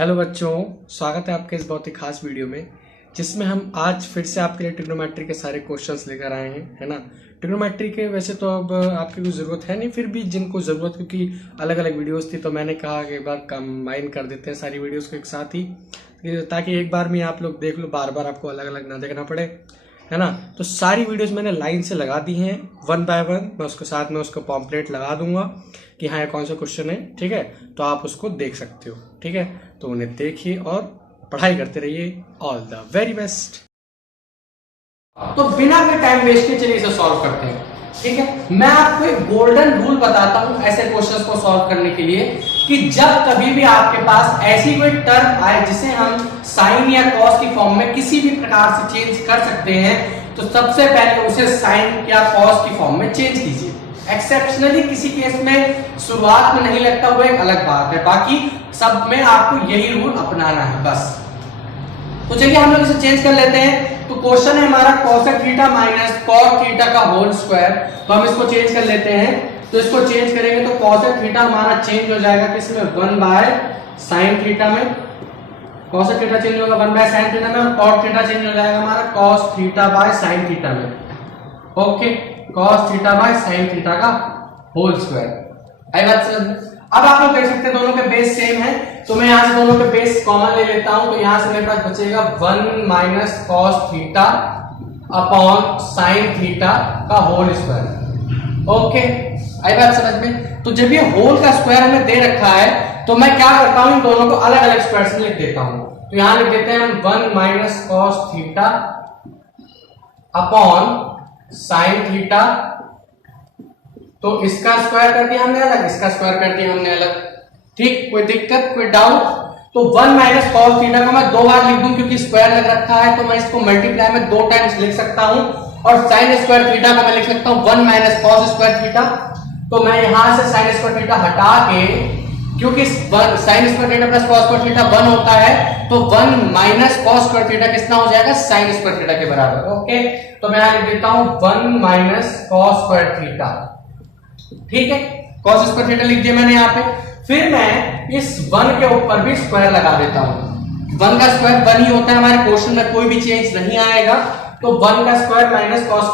Hello बच्चों, स्वागत है आपके इस बहुत ही खास वीडियो में जिसमें हम आज फिर से आपके लिए ट्रिग्नोमेट्री के सारे क्वेश्चंस लेकर आए हैं, है ना। ट्रिग्नोमेट्री के वैसे तो अब आपकी कोई ज़रूरत है नहीं, फिर भी जिनको ज़रूरत, क्योंकि अलग अलग वीडियोस थी तो मैंने कहा कि एक बार कंबाइन कर देते हैं सारी वीडियोस को एक साथ ही, ताकि एक बार में आप लोग देख लो, बार बार आपको अलग अलग ना देखना पड़े, है ना। तो सारी वीडियोस मैंने लाइन से लगा दी हैं, वन बाय वन। मैं उसके साथ में उसको पॉम्पलेट लगा दूंगा कि हाँ ये कौन सा क्वेश्चन है, ठीक है। तो आप उसको देख सकते हो, ठीक है। तो उन्हें देखिए और पढ़ाई करते रहिए। All the very best. तो बिना कोई टाइम वेस्ट के चलिए इसे सॉल्व करते हैं, ठीक है। मैं आपको एक गोल्डन रूल बताता हूं ऐसे क्वेश्चंस को सॉल्व करने के लिए, कि जब कभी भी आपके पास ऐसी कोई टर्म आए जिसे हम साइन या कॉस की फॉर्म में किसी भी प्रकार से चेंज कर सकते हैं, तो सबसे पहले उसे साइन या कॉस की फॉर्म में चेंज कीजिए। एक्सेप्शनली किसी केस में शुरुआत में नहीं लगता हुआ एक अलग बात है, बाकी सब में आपको यही रूल अपनाना है बस। तो चलिए हम लोग इसे चेंज कर लेते हैं। तो क्वेश्चन है हमारा cosec theta minus cot theta का होल स्क्वायर। तो हम इसको चेंज कर लेते हैं। तो इसको चेंज करेंगे तो cosec थीटा हमारा चेंज हो जाएगा किसमें, 1 बाय sin थीटा में। cosec थीटा चेंज होगा 1 बाय sin थीटा में, और cot थीटा चेंज हो जाएगा हमारा cos theta by sin theta में। Okay, cos theta by sin theta का होल स्क्वायर। आई बात समझ में? अब आप लोग देख सकते हैं दोनों के बेस सेम है, तो मैं यहां से दोनों के बेस कॉमन ले लेता हूं। तो यहां से मेरे पास बचेगा 1 minus cos theta upon sin theta का होल स्क्वायर। ओके, आई बात समझ में? तो जब ये होल का स्क्वायर हमें दे रखा है तो मैं क्या करता हूं, इन दोनों को अलग अलग स्क्वायर से लिख देता हूं। तो यहां लिख देते हैं हम 1 minus cos theta upon sin theta. तो इसका स्क्वायर कर दिया हमने अलग, इसका स्क्वायर कर दिया हमने अलग, ठीक। कोई दिक्कत, कोई डाउट? तो 1 माइनस cos थीटा को मैं 2 बार लिख दूं क्योंकि स्क्वायर लग रखा है, तो मैं इसको मल्टीप्लाई में 2 टाइम्स लिख सकता हूं। और sin स्क्वायर थीटा को मैं लिख सकता हूं 1 माइनस cos स्क्वायर थीटा। तो मैं यहां से sin स्क्वायर थीटा हटा के, क्योंकि sin square theta plus cos square theta 1 होता है, तो 1 माइनस cos स्क्वायर थीटा कितना हो जाएगा, sin स्क्वायर थीटा के बराबर। ओके, तो मैं यहां लिख देता हूं 1 माइनस cos स्क्वायर थीटा, ठीक है। cos स्क्वायर थीटा लिख दिया मैंने यहाँ पे। फिर मैं इस 1 के ऊपर भी स्क्वायर लगा देता हूं। 1 का स्क्वायर 1 ही होता है, हमारे क्वेश्चन में कोई भी चेंज नहीं आएगा। तो 1 का square minus cos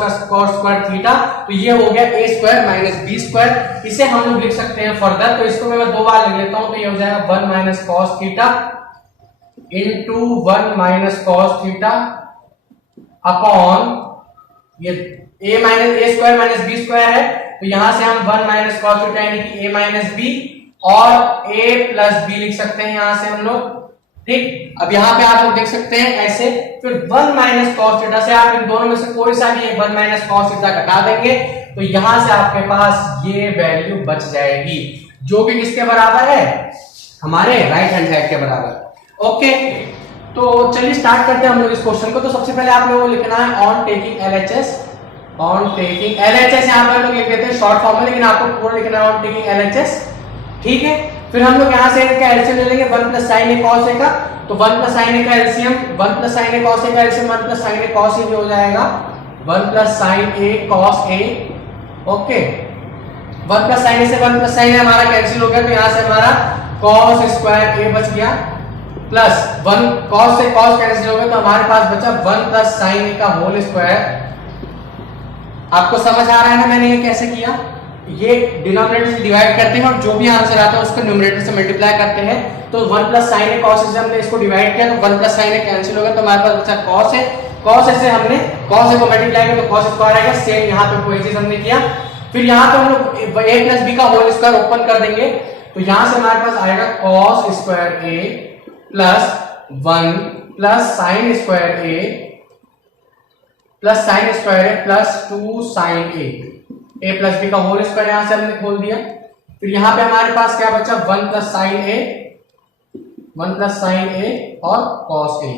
square theta, तो ये हो गया a square minus b square. इसे हम लोग लिख सकते हैं फर्दर, तो इसको मैं 2 बार लिख लेता हूं। तो ये हो जाएगा 1 minus cos theta into 1 minus cos theta upon ये a square minus b square है, तो यहां से हम 1 माइनस cos थीटा यानी कि a माइनस b और a प्लस b लिख सकते हैं यहां से हम लोग, ठीक। अब यहां पे आप लोग देख सकते हैं ऐसे। फिर 1 माइनस cos थीटा से आप इन दोनों में से कोई सा भी 1 माइनस cos थीटा घटा देंगे, तो यहां से आपके पास ये वैल्यू बच जाएगी, जो कि किसके बराबर है, हमारे राइट हैंड साइड के बराबर। ओके, तो चलिए स्टार्ट करते हैं हम लोग इस क्वेश्चन को। तो सबसे पहले आप लोगों को लिखना है on taking LHS। On taking LHS यहां पर लोग लिख देते हैं शॉर्ट फॉर्म में, लेकिन आपको पूरा लिखना है ऑन टेकिंग LHS, ठीक है। फिर हम लोग यहां से इनका एलसीएम ले लेंगे 1 plus sin a cos a का। तो 1 प्लस sin a का LCM 1 plus sin a cos a का LCM 1 plus sin a cos a भी हो जाएगा 1 plus sin a cos a। Okay, 1 plus sin a से 1 प्लस sin a हमारा cancel हो गया, तो यहां से हमारा cos स्क्वायर a बच गया, प्लस 1 cos से cos कैंसिल हो गया, तो हमारे पास बचा 1 प्लस sin a का होल स्क्वायर। आपको समझ आ रहा है ना मैंने ये कैसे किया? ये डिनोमिनेटर से डिवाइड करते हैं और जो भी आंसर आता है उसको न्यूमरेटर से मल्टीप्लाई करते हैं। तो 1 प्लस sin a cos से हमने इसको डिवाइड किया, तो 1 प्लस sin a कैंसिल हो गया, तो हमारे पास बचा cos है। cos से हमने cos a को मल्टीप्लाई किया तो cos स्क्वायर आएगा। सेम यहाँ पे कोई चीज हमने किया। फिर यहाँ पे हम लोग a प्लस b का होल स्क्वायर ओपन कर देंगे, तो यहाँ से हमारे पास आएगा cos square a plus 1 plus sin square a plus sin square a plus 2 sin a plus b का होल स्क्वायर यहां से हमने खोल दिया। फिर यहां पे हमारे पास क्या बचा, 1 प्लस sin a और cos a।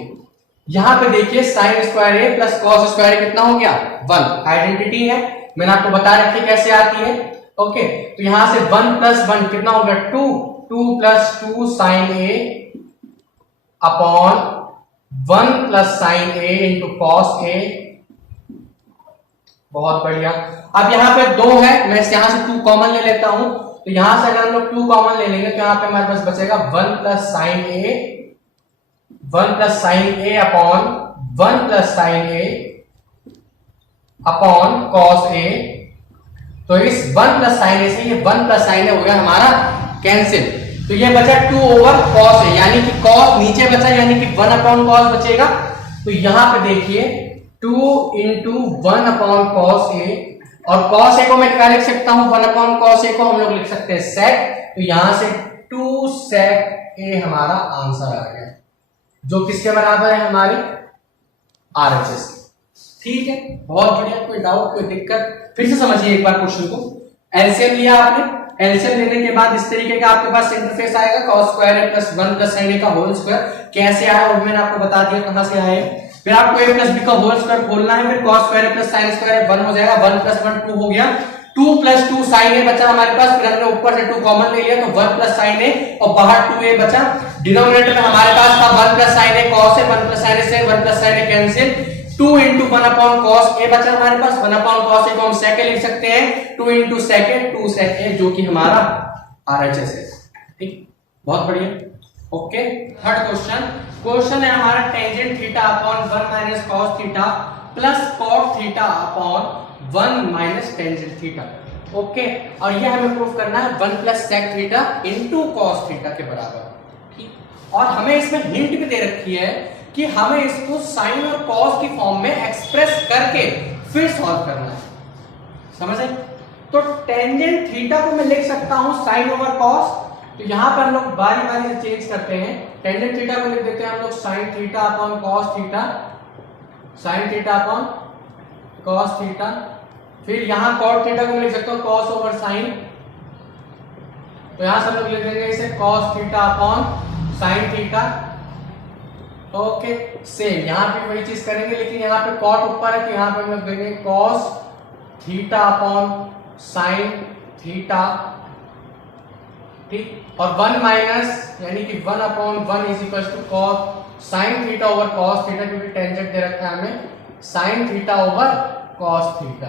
यहां पे देखिए sin square a plus cos square a कितना हो गया, 1। आइडेंटिटी है, मैंने आपको बता रखी कैसे आती है। ओके, तो यहां से 1 प्लस 1 कितना हो गया, 2। 2 plus 2 sin a upon 1 plus sin a into cos a। बहुत बढ़िया। अब यहाँ पे 2 है, मैं यहां से 2 कॉमन ले लेता हूं। तो यहां से अगर हम लोग 2 कॉमन ले लेंगे तो यहाँ पे हमारे पास बचेगा 1 plus sin a 1 plus sine A upon 1 plus sine A upon cos A. तो इस 1 प्लस साइन ए से ये 1 प्लस साइन ए हो गया हमारा कैंसिल। तो ये बचा 2 ओवर कॉस ए, यानी कि कॉस नीचे बचा, यानी कि 1 अपॉन कॉस बचेगा। तो यहां पे देखिए 2 इंटू 1 अपॉन कॉस ए, और कॉस ए को मैं क्या लिख सकता हूं, 1 अपॉन कॉस ए को हम लोग लिख सकते हैं सेक। तो यहां से 2 सेक ए हमारा आंसर आ गया, जो किसके बराबर है, हमारे आरएचएस। ठीक है, बहुत बढ़िया। कोई डाउट, कोई दिक्कत, फिर से समझिए एक बार क्वेश्चन को। एलसीएम लिया आपने, एलसीएम लेने के बाद इस तरीके का आपके पास इंटरफेस आएगा, cos square A plus 1 plus sin ए का होल स्क्वायर। कैसे आया वो मैंने आपको बता दिया कहां से आया है। फिर आपको a प्लस b का होल स्क्वायर खोलना है, फिर cos square A plus sin square 1 हो जाएगा, 1 प्लस 1 2 हो गया, 2 प्लस 2 sin ए बचा हमारे पास। फिर हमने ऊपर से 2 कॉमन ले लिया, तो 1 प्लस sin ए और बाहर 2a बचा। डिनोमिनेटर में हमारे पास था 1 प्लस sin ए cos ए, 1 प्लस sin ए से 1 प्लस sin ए कैंसिल, 2 इंटू 1 अपॉन कॉस ए बचा हमारे पास। 1 अपॉन कॉस ए को हम सेक लिख सकते हैं, 2 इंटू सेक ए, 2 सेक ए, जो कि हमारा आरएचएस है। ठीक, बहुत बढ़िया। ओके, थर्ड क्वेश्चन है हमारा tangent theta upon 1 minus cos theta plus cot theta upon 1 minus tangent theta. Okay, और ये हमें प्रूफ करना है 1 plus sec theta into cos theta के बराबर। ठीक, और हमें इसमें हिंट भी दे रखी है कि हमें इसको साइन और कॉस की फॉर्म में एक्सप्रेस करके फिर सॉल्व करना है। समझ आए? तो टेंजेंट थीटा को मैं लिख सकता हूं साइन ओवर कॉस। तो यहां पर हम लोग बारी बारी से चेंज करते हैं। टेंजेंट थीटा को लिख देते हैं हम लोग sign theta upon cos theta, sine theta upon cos theta. फिर यहां कॉट थीटा को मैं लिख सकता हूं कॉस ओवर साइन। तो यहां से हम लोग लिख देंगे इसे cos theta upon sine theta. Okay, same यहां पे वही चीज करेंगे, लेकिन यहां पे कॉट ऊपर है, तो यहां पे हम लोग देंगे cos theta upon sine theta. ठीक, और 1 माइनस यानी कि 1 upon 1 is equal to cos sine theta over cos theta, क्योंकि टेंजेंट दे रखा है हमें sine theta over cos theta.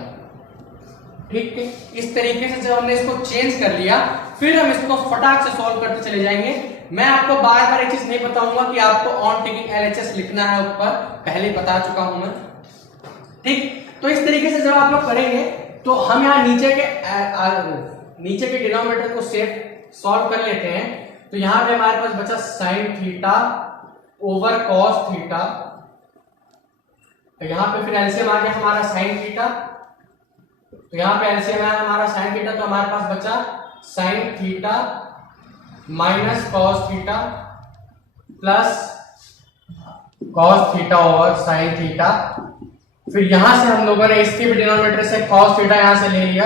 ठीक है, इस तरीके से जब हमने इसको चेंज कर लिया, फिर हम इसको फटाक से सॉल्व करते चले जाएंगे। मैं आपको बार बार एक चीज नहीं बताऊंगा कि आपको ऑन टेकिंग एलएचएस लिखना है ऊपर, पहले बता चुका हूं मैं। ठीक, तो इस तरीके से जब आप लोग करेंगे तो हम यहाँ नीचे के डिनोमिनेटर को सेव सॉल्व कर लेते हैं। तो यहां पे हमारे पास बचा sine theta over cos theta. तो यहां पे फिर एलसीएम आ गया हमारा साइन थीटा। तो यहां पे एलसीएम आया हमारा साइन थीटा, तो हमारे पास बचा sine theta minus cos theta plus cos theta over sine theta. फिर यहां से हम लोगों ने इसके भी डिनोमिनेटर से कॉस थीटा यहां से ले लिया,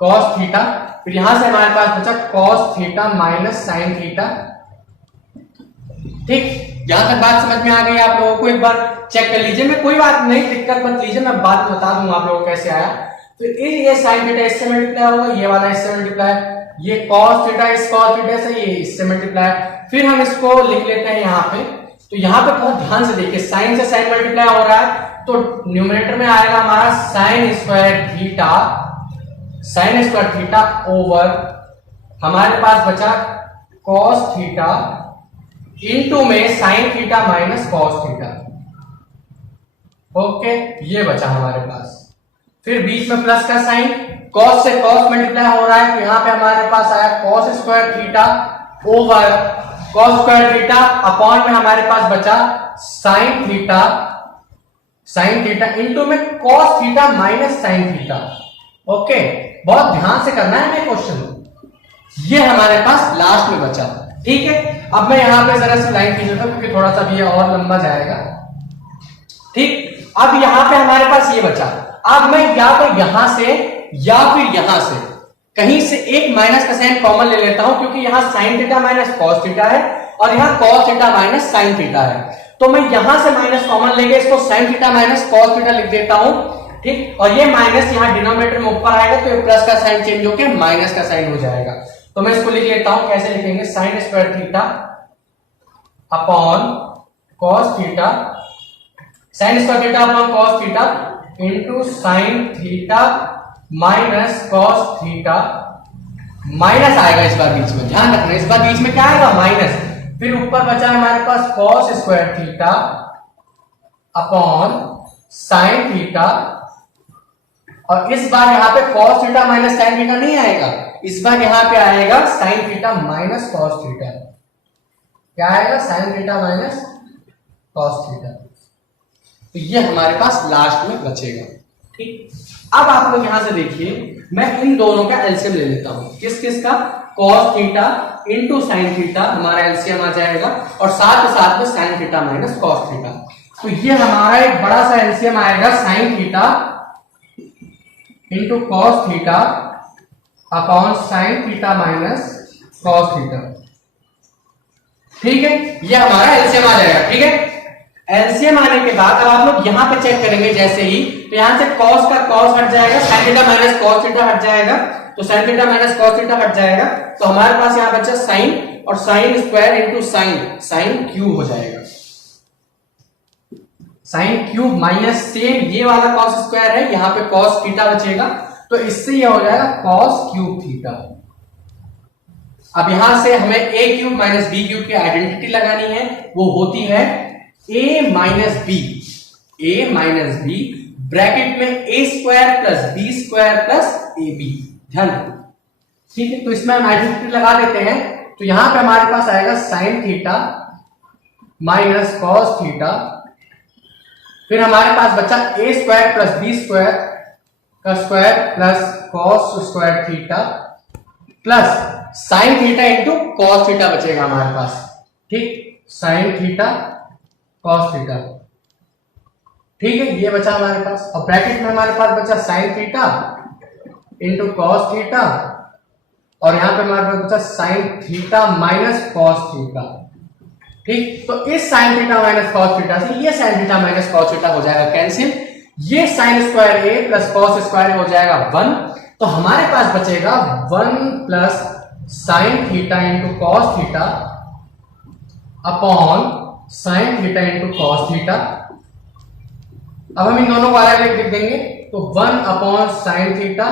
कॉस थीटा। फिर यहां से हमारे पास बचा cos theta minus sine theta. ठीक, यहां तक बात समझ में आ गई आप लोगों को? एक बार चेक कर लीजिए, मैं कोई बात नहीं, दिक्कत मत लीजिए, मैं बात बता दूंगा आप लोगों को कैसे आया। तो ये साइन थीटा इससे मल्टीप्लाई होगा, ये वाला इससे मल्टीप्लाई, ये कॉस थीटा इस कॉस थीटा से, ये इससे मल्टीप्लाई। फिर हम इसको लिख लेते हैं यहाँ पे। तो यहाँ पे बहुत ध्यान से देखिए, साइन से साइन मल्टीप्लाई हो रहा है, तो न्यूमरेटर में आएगा हमारा sine square theta, sine square theta over हमारे पास बचा कॉस थीटा इनटू में sine theta minus cos theta. Okay, ये बचा हमारे पास। फिर बीच में प्लस का साइन, कॉस से कॉस मल्टीप्लाई हो रहा है, तो यहां पे हमारे पास आया cos square theta over cos square theta upon में हमारे पास बचा sine theta, sine theta into में cos theta minus sine theta. Okay, बहुत ध्यान से करना है ये क्वेश्चन। ये हमारे पास लास्ट में बचा। ठीक है, अब मैं यहां पे जरा सी लाइन खींच लेता हूं, क्योंकि थोड़ा सा भी ये और लंबा जाएगा। ठीक, अब यहां पे हमारे पास ये बचा। अब मैं या तो यहां से या फिर यहां से कहीं से एक माइनस का साइन कॉमन ले लेता हूं, क्योंकि यहां sign theta minus cos theta है और यहां cos theta minus sine theta है। तो मैं यहां से माइनस कॉमन लेके इसको sign theta minus cos theta लिख देता हूं। ठीक, और ये माइनस यहां डिनोमिनेटर में ऊपर आएगा, तो ये प्लस का साइन चेंज होकर माइनस का साइन हो जाएगा। तो मैं इसको लिख लेता हूं, कैसे लिखेंगे, sign square theta upon cos theta, sine square theta upon cos theta into sine theta minus cos theta. Minus आएगा इस बार बीच में, ध्यान रखना, इस बार बीच में क्या आएगा, माइनस। फिर ऊपर बचा हमारे पास cos square theta upon sine theta, और इस बार यहाँ पे cos theta minus sine theta नहीं आएगा, इस बार यहाँ पे आएगा sine theta minus cos theta. क्या आएगा? Sine theta minus cos theta. तो ये हमारे पास लास्ट में बचेगा। ठीक, अब आप लोग यहां से देखिए, मैं इन दोनों का एलसीएम ले लेता हूं। किस किस का? cos theta into sine theta हमारा एलसीएम आ जाएगा, और साथ में sine theta minus cos theta. तो ये हमारा एक बड़ा सा एलसीएम आएगा, sine theta into cos theta upon sine theta minus cos theta. ठीक है, ये हमारा एलसीएम आ जाएगा। ठीक है, एलसीएम आने के बाद अब आप लोग यहां पे चेक करेंगे जैसे ही, तो यहां से cos का cos हट जाएगा, sin थीटा माइनस cos थीटा हट जाएगा, तो sin थीटा माइनस cos थीटा हट जाएगा, तो हमारे पास यहां बचा sin, और sin square into sin cube हो जाएगा। sin क्यूब माइनस सेम ये वाला cos स्क्वायर है, यहां पे cos थीटा बचेगा, तो इससे ये हो जाएगा cos क्यूब थीटा। अब यहां से हमें a cube minus b cube की आइडेंटिटी लगानी है, वो होती है a माइनस बी ब्रैकेट में a square plus b square plus ab। ध्यान, ठीक है, तो इसमें हम आइडेंटिटी लगा देते हैं। तो यहां पे हमारे पास आएगा sine theta minus cos theta, फिर हमारे पास बचा a square plus b square का square plus cos square theta plus sine theta into cos theta बचेगा हमारे पास। ठीक, साइन थीटा cos थीटा। ठीक है, ये बचा हमारे पास, और ब्रैकेट में हमारे पास बचा sine theta into cos theta, और यहां पे हमारे पास बचा sine theta minus cos theta. ठीक, तो इस sine theta minus cos theta से ये sign theta minus cos theta हो जाएगा कैंसिल, ये sign square a plus cos square हो जाएगा 1, तो हमारे पास बचेगा 1 plus sine theta into cos theta upon sine theta into cos theta. अब हम इन दोनों को अलग अलग लिख देंगे, तो 1 upon sine theta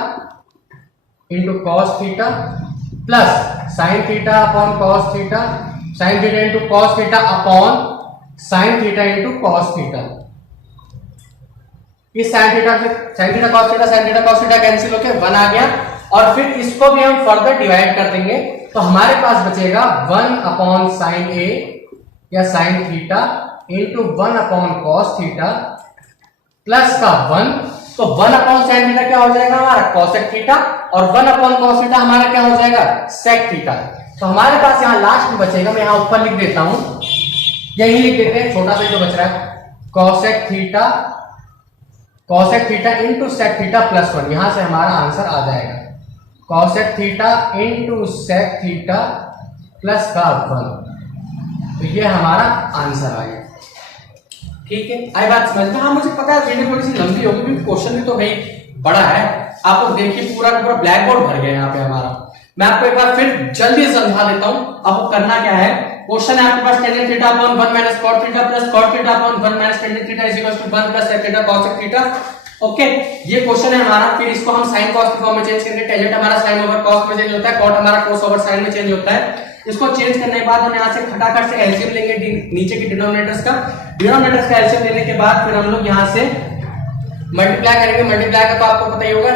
into cos theta plus sine theta upon cos theta, sine theta into cos theta upon sine theta into cos theta. इस sine theta cos theta sine theta cos theta cancel होकर 1 आ गया, और फिर इसको भी हम further divide कर देंगे, तो हमारे पास बचेगा 1 अपॉन साइन ए या sign theta into 1 upon cos theta plus का 1, तो 1 अपॉन साइन थीटा क्या हो जाएगा हमारा cosec थीटा, और 1 अपॉन cos थीटा हमारा क्या हो जाएगा sec थीटा। तो हमारे पास यहाँ लास्ट में बचेगा, मैं यहाँ ऊपर लिख देता हूं, यही लिख देते हैं, छोटा सा जो बच रहा है, cosec theta into sec theta plus 1, यहां से हमारा आंसर आ जाएगा cosec theta into sec theta plus का 1, तो ये हमारा आंसर आ गया। ठीक है, आई बात समझ में? हाँ, मुझे पता है वीडियो थोड़ी सी लंबी होगी क्योंकि क्वेश्चन भी तो भाई बड़ा है। आप लोग देखिए, पूरा पूरा ब्लैक बोर्ड भर गया यहाँ पे हमारा। मैं आपको एक बार फिर जल्दी समझा देता हूँ। आपको करना क्या है, क्वेश्चन है आपके पास tan theta upon 1 minus cot theta plus cot theta upon 1 minus tan theta is equal to 1 plus sec theta cosec theta. Okay, ये क्वेश्चन है हमारा। फिर इसको हम sin cos के फॉर्म में चेंज करेंगे। टेंजेंट हमारा sin ओवर cos में चेंज होता है, cot हमारा cos ओवर sin में चेंज होता है। इसको चेंज करने के बाद हम यहाँ से खटाखट से एलसीएम लेंगे नीचे के डिनोमिनेटर्स का एलसीएम लेने के बाद फिर हम लोग यहाँ से मल्टीप्लाई करेंगे। मल्टीप्लाई का तो आपको पता ही होगा,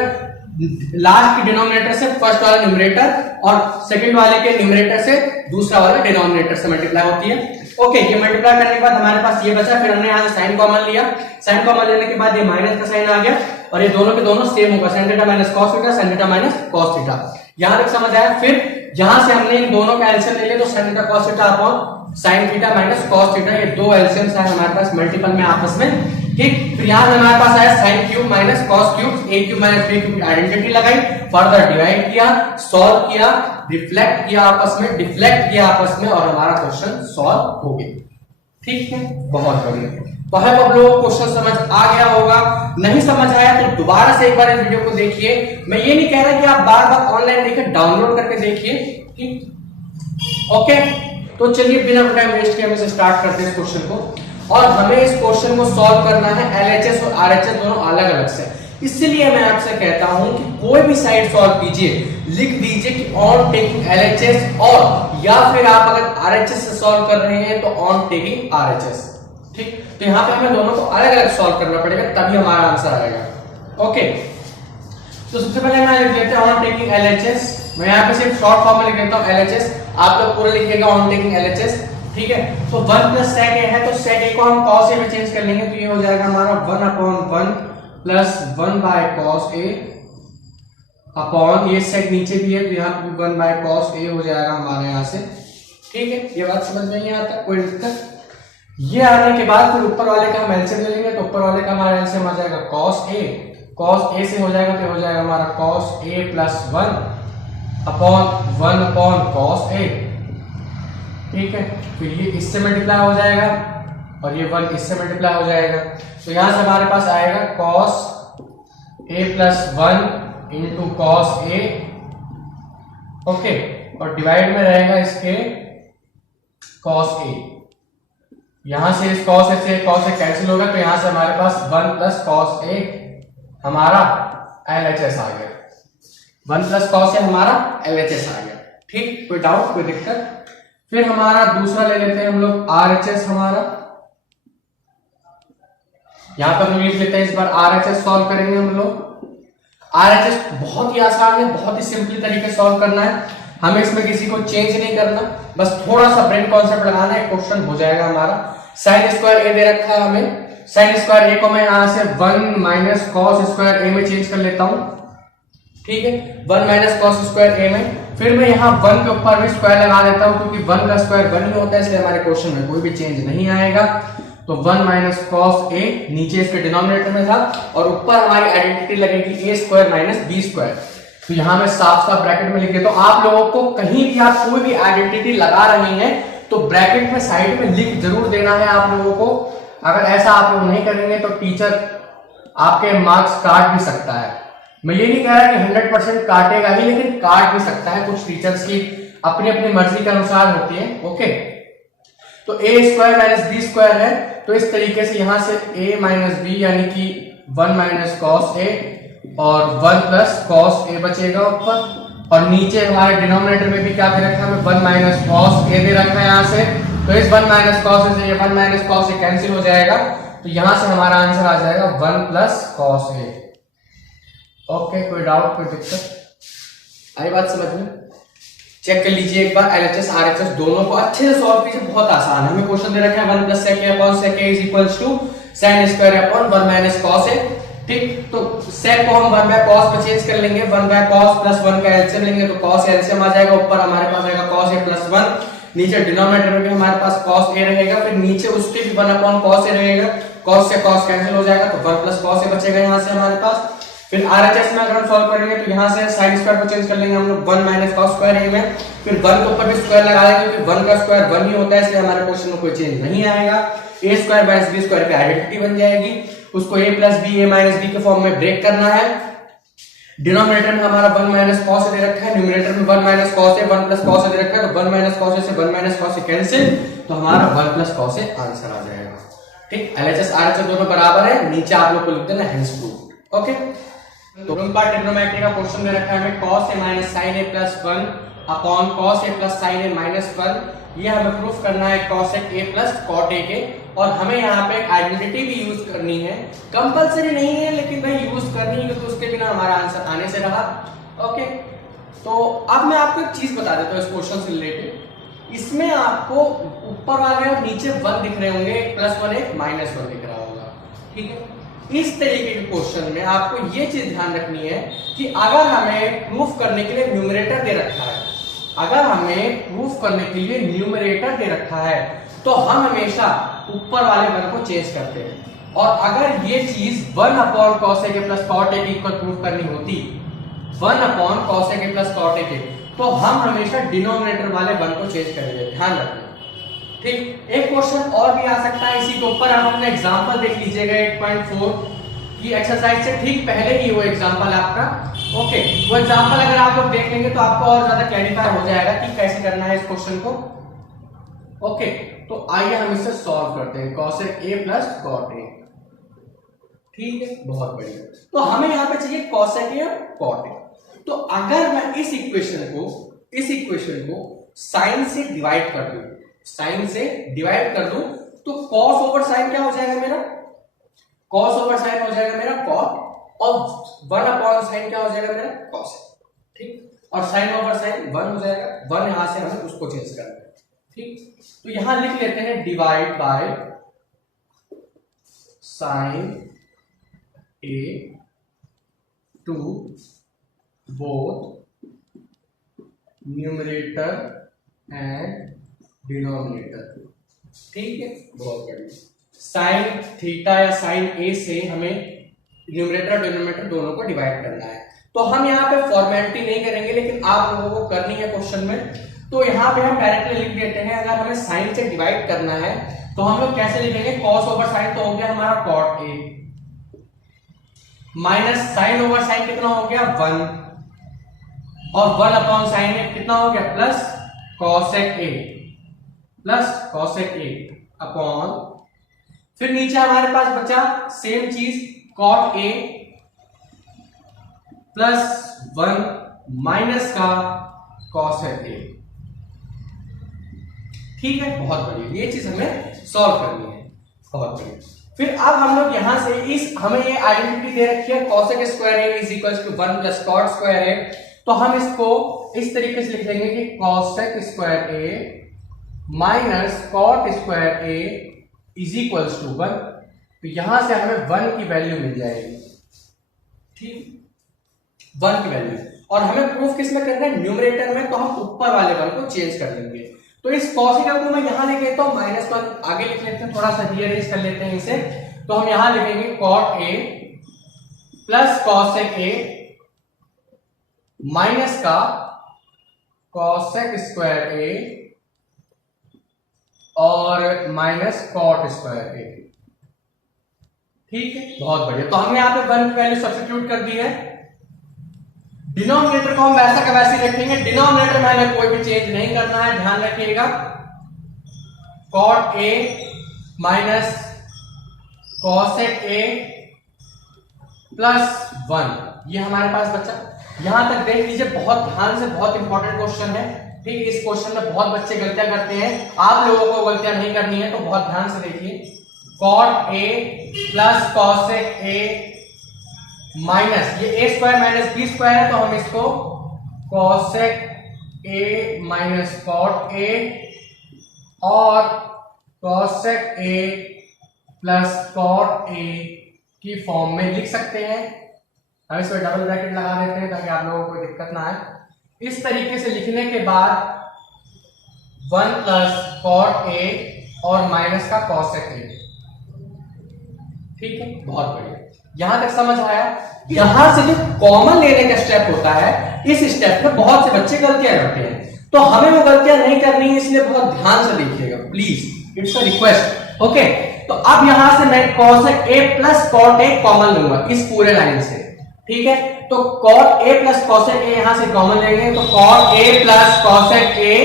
लास्ट के डिनोमिनेटर से फर्स्ट वाला न्यूमरेटर और सेकंड वाले के न्यूमरेटर से दूसरा वाला डिनोमिनेटर से मल्टीप्लाई होती है। ओके, ये मल्टीप्लाई करने के बाद हमारे पास ये बचा। फिर हमने यहाँ से साइन कॉमन लिया। साइन कॉमन लेने के बाद ये माइनस का साइन आ गया और ये दोनों के दोनों सेम होगा, sin थीटा माइनस cos थीटा, sin थीटा माइनस cos थीटा। यहां तक समझ आया। फिर यहां से हमने इन दोनों का एलसीएम ले लिया, तो sin theta cos theta upon sin थीटा माइनस cos थीटा, ये दो एलसीएम्स है हमारे पास मल्टीपल में आपस में। ठीक, फिर यहां से हमारे पास आया sin cube minus cos cube, a cube minus b cube, identity लगाई, फर्दर डिवाइड किया, सॉल्व किया, रिफ्लेक्ट किया आपस में, डिफ्लेक्ट किया आपस में, और हमारा क्वेश्चन सॉल्व हो गया। ठीक है, बहुत बढ़िया। तो है अब लोगों को क्वेश्चन समझ आ गया होगा। नहीं समझ आया तो दोबारा से एक बार इस वीडियो को देखिए। मैं ये नहीं कह रहा कि आप बार बार ऑनलाइन देखिए, डाउनलोड करके देखिए। ठीक, ओके। तो चलिए बिना टाइम वेस्ट किए हम इसे स्टार्ट करते हैं इस क्वेश्चन को। और हमें इस क्वेश्चन को सॉल्व करना है एलएचएस और आरएचएस दोनों अलग अलग से। इसलिए मैं आपसे कहता हूं कि कोई भी साइड सॉल्व कीजिए, लिख दीजिए कि ऑन टेकिंग एलएचएस, और या फिर आप अगर RHS से सॉल्व कर रहे हैं तो ऑन टेकिंग RHS। ठीक, तो यहाँ पे हमें दोनों को अलग अलग सॉल्व करना पड़ेगा तभी हमारा आंसर आएगा। ओके, तो सबसे पहले मैं लिख देते हैं ऑन टेकिंग LHS। मैं यहाँ पे सिर्फ शॉर्ट फॉर्म में लिख देता हूँ LHS, आप लोग पूरा लिखिएगा ऑन टेकिंग LHS। ठीक है, तो 1 प्लस सेक ए है तो सेक ए को हम कॉस ए में चेंज कर लेंगे, तो ये हो जाएगा हमारा 1/1 plus 1 by cos A upon, ये सेक नीचे भी है तो यहाँ पे 1 बाय कॉस ए हो जाएगा हमारे यहाँ से। ठीक है, ये बात समझ में नहीं आता, कोई दिक्कत। ये आने के बाद फिर ऊपर वाले का हम एलसीएम ले लेंगे, तो ऊपर वाले का हमारा एलसीएम आ जाएगा कॉस ए से हो जाएगा तो हो जाएगा हमारा cos A plus 1 upon cos ए। ठीक है, फिर ये इससे मल्टीप्लाई हो जाएगा और ये 1 इससे मल्टीप्लाई हो जाएगा, तो यहां से हमारे पास आएगा cos A plus 1 into cos A. Okay, और डिवाइड में रहेगा इसके कॉस ए। यहां से इस कॉस ए से कॉस ए कैंसिल होगा, तो यहां से हमारे पास 1 प्लस कॉस ए हमारा LHS आ गया। 1 प्लस कॉस ए हमारा LHS आ गया। ठीक, कोई डाउट, कोई दिक्कत? फिर हमारा दूसरा ले लेते हैं हम लोग RHS हमारा। यहां पर हम लिख लेते हैं, इस बार RHS सॉल्व करेंगे हम लोग। RHS बहुत ही आसान है, बहुत ही सिंपली तरीके से सॉल्व करना है, हमें इसमें किसी को चेंज नहीं करना, बस थोड़ा सा ब्रेन कॉन्सेप्ट लगाना है, क्वेश्चन हो जाएगा हमारा। साइन स्क्वायर ए दे रखा है हमें, साइन स्क्वायर ए को मैं यहां से 1 माइनस कॉस स्क्वायर ए में चेंज कर लेता हूं। ठीक है, 1 माइनस कॉस स्क्वायर ए में, फिर मैं यहाँ 1 के ऊपर भी स्क्वायर लगा देता हूं, क्योंकि 1 का स्क्वायर 1 ही होता है, इसलिए हमारे क्वेश्चन में कोई भी चेंज नहीं आएगा। तो 1 माइनस कॉस ए नीचे इसके डिनोमिनेटर में था, और ऊपर हमारी आइडेंटिटी लगेगी ए स्क्वायर माइनस बी स्क्वायर। तो यहां मैं साफ साफ ब्रैकेट में लिख देता हूं। आप लोगों को कहीं भी आप कोई भी आइडेंटिटी लगा रहे हैं तो ब्रैकेट में साइड में लिख जरूर देना है आप लोगों को। अगर ऐसा आप लोग नहीं करेंगे तो टीचर आपके मार्क्स काट भी सकता है। मैं ये नहीं कह रहा कि 100% काटेगा ही, लेकिन काट भी सकता है। कुछ टीचर्स की अपनी अपनी मर्जी के अनुसार होती है। ओके, तो ए स्क्वायर माइनस बी स्क्वायर है, तो इस तरीके से यहां से a माइनस बी यानी कि 1 माइनस कॉस ए और 1 प्लस कॉस ए बचेगा ऊपर, और नीचे हमारे डिनोमिनेटर में भी क्या दे रखा है, 1 माइनस कॉस ए दे रखा है यहां से, तो इस 1 माइनस कॉस ए से ये 1 माइनस कॉस ए कैंसिल हो जाएगा, तो यहां से हमारा आंसर आ जाएगा 1 प्लस कॉस ए। ओके, कोई डाउट, कोई दिक्कत? आई बात समझ में? चेक कर लीजिए एक बार, LHS RHS दोनों को अच्छे से सॉल्व कीजिए, बहुत आसान है। हमें क्वेश्चन दे रखा है 1 plus sec a upon sec a is equals to sin square upon 1 minus cos a। ठीक, तो sec को हम 1 बाय cos पे चेंज कर लेंगे, 1 बाय cos प्लस 1 का एलसीएम लेंगे, तो cos एलसीएम आ जाएगा, ऊपर हमारे पास आएगा cos a प्लस 1, नीचे डिनोमिनेटर में भी हमारे पास cos a रहेगा, फिर नीचे उसके भी 1 अपॉन cos a रहेगा, cos से cos कैंसिल हो जाएगा, तो 1 प्लस cos a बचेगा यहां से हमारे पास। फिर RHS में अगर हम सॉल्व करेंगे तो यहां से sin स्क्वायर को चेंज कर लेंगे हम लोग 1 माइनस cos स्क्वायर a में, फिर 1 के ऊपर भी स्क्वायर लगा देंगे, क्योंकि 1 का स्क्वायर 1 ही होता है, इसलिए हमारे क्वेश्चन में कोई चेंज नहीं आएगा। a square minus b square की आइडेंटिटी बन जाएगी, उसको a plus b a minus b के फॉर्म में ब्रेक करना है। डिनोमिनेटर में हमारा 1 माइनस cos दे रखा है, न्यूमरेटर में 1 minus cos a 1 plus cos दे रखा है, तो 1 माइनस cos से 1 माइनस cos कैंसिल, तो हमारा 1 प्लस cos आंसर आ जाएगा। ठीक, LHS RHS दोनों बराबर है, नीचे आप लोग को लिख देना हेंस प्रूव्ड। ओके, तो पार्ट ट्रिग्नोमेट्री का क्वेश्चन दे रखा है हमें cos a minus sin a plus 1 upon cos a plus sin a minus 1। ये हमें प्रूफ करना है cos a plus cot a के, और हमें यहाँ पे एक आइडेंटिटी भी यूज करनी है, कंपलसरी नहीं है लेकिन भाई यूज करनी है, क्योंकि उसके बिना हमारा आंसर आने से रहा। ओके, तो अब मैं आपको एक चीज बता देता हूँ इस क्वेश्चन से रिलेटेड। इसमें आपको ऊपर वाले और नीचे 1 दिख रहे होंगे, एक प्लस 1 एक माइनस 1 दिख रहा होगा। ठीक है, इस तरीके के क्वेश्चन में आपको ये चीज ध्यान रखनी है कि अगर हमें प्रूफ करने के लिए न्यूमरेटर दे रखा है, अगर हमें प्रूफ करने के लिए न्यूमरेटर दे रखा है, तो हम हमेशा ऊपर वाले 1 को चेंज करते हैं, और अगर ये चीज 1 अपॉन cos a के प्लस cot a के इक्वल प्रूफ करनी होती, 1 अपॉन cos a के प्लस cot a के, तो हम हमेशा डिनोमिनेटर वाले 1 को चेंज करेंगे, ध्यान रखना। ठीक, एक क्वेश्चन और भी आ सकता है इसी के ऊपर, आप अपना एग्जांपल देख लीजिएगा 8.4 की एक्सरसाइज से ठीक पहले ही वो एग्जांपल आपका। ओके, वो एग्जांपल अगर आप लोग देख लेंगे तो आपको और ज्यादा क्लैरिफाई हो जाएगा कि कैसे करना है इस क्वेश्चन को। ओके, तो आइए हम इसे सॉल्व करते हैं, cos a plus cot a। ठीक है, बहुत बढ़िया। तो हमें यहाँ पे चाहिए cos a और cot a। तो अगर मैं इस इक्वेशन को साइन से डिवाइड कर दूं, साइन से डिवाइड कर दूं तो कॉस ओवर साइन क्या हो जाएगा मेरा, कॉस ओवर साइन हो जाएगा मेरा कॉट, और 1 अपॉन साइन क्या हो जाएगा मेरा कॉस, ठीक, और साइन ओवर साइन 1 हो जाएगा, 1 यहां से हमें उसको चेंज करना है, ठीक। तो यहां लिख लेते हैं divide by sine A to both numerator and denominator, ठीक है, बहुत बढ़िया। साइन थीटा या साइन ए से हमें न्यूमरेटर और डिनोमिनेटर दोनों को डिवाइड करना है। तो हम यहाँ पे फॉर्मेलिटी नहीं करेंगे, लेकिन आप लोगों को करनी है क्वेश्चन में। तो यहाँ पे हम डायरेक्टली लिख देते हैं, अगर हमें साइन से डिवाइड करना है तो हम लोग कैसे लिखेंगे, कॉस ओवर साइन तो हो गया हमारा cot A, minus sine over sine कितना हो गया 1, और 1 अपॉन साइन ए कितना हो गया plus cosec A, plus cosec A upon, फिर नीचे हमारे पास बचा सेम चीज कॉट ए प्लस 1 माइनस का कॉसेक ए, ठीक है, बहुत बढ़िया। ये चीज हमें सॉल्व करनी है, बहुत बढ़िया। फिर अब हम लोग यहां से इस, हमें ये आइडेंटिटी दे रखी है cosec square A is equal to 1 plus cot square A, तो हम इसको इस तरीके से लिख देंगे कि cosec square A minus cot square A is equal to 1। तो यहां से हमें 1 की वैल्यू मिल जाएगी, ठीक, 1 की वैल्यू। और हमें प्रूफ किस में करना है, न्यूमरेटर में, तो हम ऊपर वाले 1 को चेंज कर लेंगे। तो इस कॉसेक को मैं यहां लिख लेता हूं -1, आगे लिख लेते हैं, थोड़ा सा रीअरेंज कर लेते हैं इसे। तो हम यहां लिखेंगे cot A plus cosec A minus का कॉसेक स्क्वायर ए और माइनस कॉट स्क्वायर ए, ठीक है, बहुत बढ़िया। तो हमने यहां पे 1 की वैल्यू सब्स्टिट्यूट कर दी है। डिनोमिनेटर को हम वैसा का वैसे ही रखेंगे, डिनोमिनेटर में हमें कोई भी चेंज नहीं करना है, ध्यान रखिएगा। Cot A minus cosec A plus 1, ये हमारे पास बचा। यहां तक देख लीजिए, बहुत ध्यान से, बहुत इंपॉर्टेंट क्वेश्चन है, ठीक। इस क्वेश्चन में बहुत बच्चे गलतियां करते हैं, आप लोगों को गलतियां नहीं करनी है, तो बहुत ध्यान से देखिए। Cot A plus cosec A minus, ये A square minus B square है, तो हम इसको cosec A minus cot A और cosec A plus cot A की फॉर्म में लिख सकते हैं। हम इसमें डबल ब्रैकेट लगा देते हैं ताकि आप लोगों को कोई दिक्कत ना आए। इस तरीके से लिखने के बाद 1 प्लस कॉट ए और माइनस का कॉसेक ए, ठीक है, बहुत बढ़िया। यहां तक समझ आया। यहां से जो कॉमन लेने का स्टेप होता है, इस स्टेप में बहुत से बच्चे गलतियां करते हैं, तो हमें वो गलतियां नहीं करनी है, इसलिए बहुत ध्यान से देखिएगा please, it's a request, okay. तो अब यहां से मैं cosec A plus cot A common लूंगा इस पूरे लाइन से, ठीक है। तो cot A plus cosec A यहां से कॉमन लेंगे, तो cot A plus cosec A,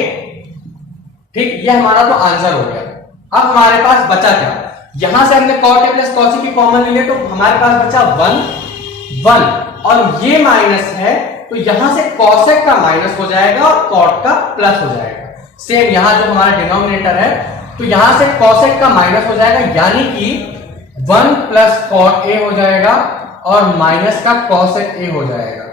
ठीक, ये हमारा तो आंसर हो गया। अब हमारे पास बचा क्या, यहां से हमने कॉट ए प्लस कॉसेक की कॉमन ले लिया, तो हमारे पास बचा 1 और ये माइनस है, तो यहां से कॉसेक का माइनस हो जाएगा और कॉट का प्लस हो जाएगा। सेम यहां जो हमारा डिनोमिनेटर है, तो यहां से कॉसेक का माइनस हो जाएगा, यानी कि 1 प्लस कॉट ए हो जाएगा और माइनस का कॉसेक ए हो जाएगा।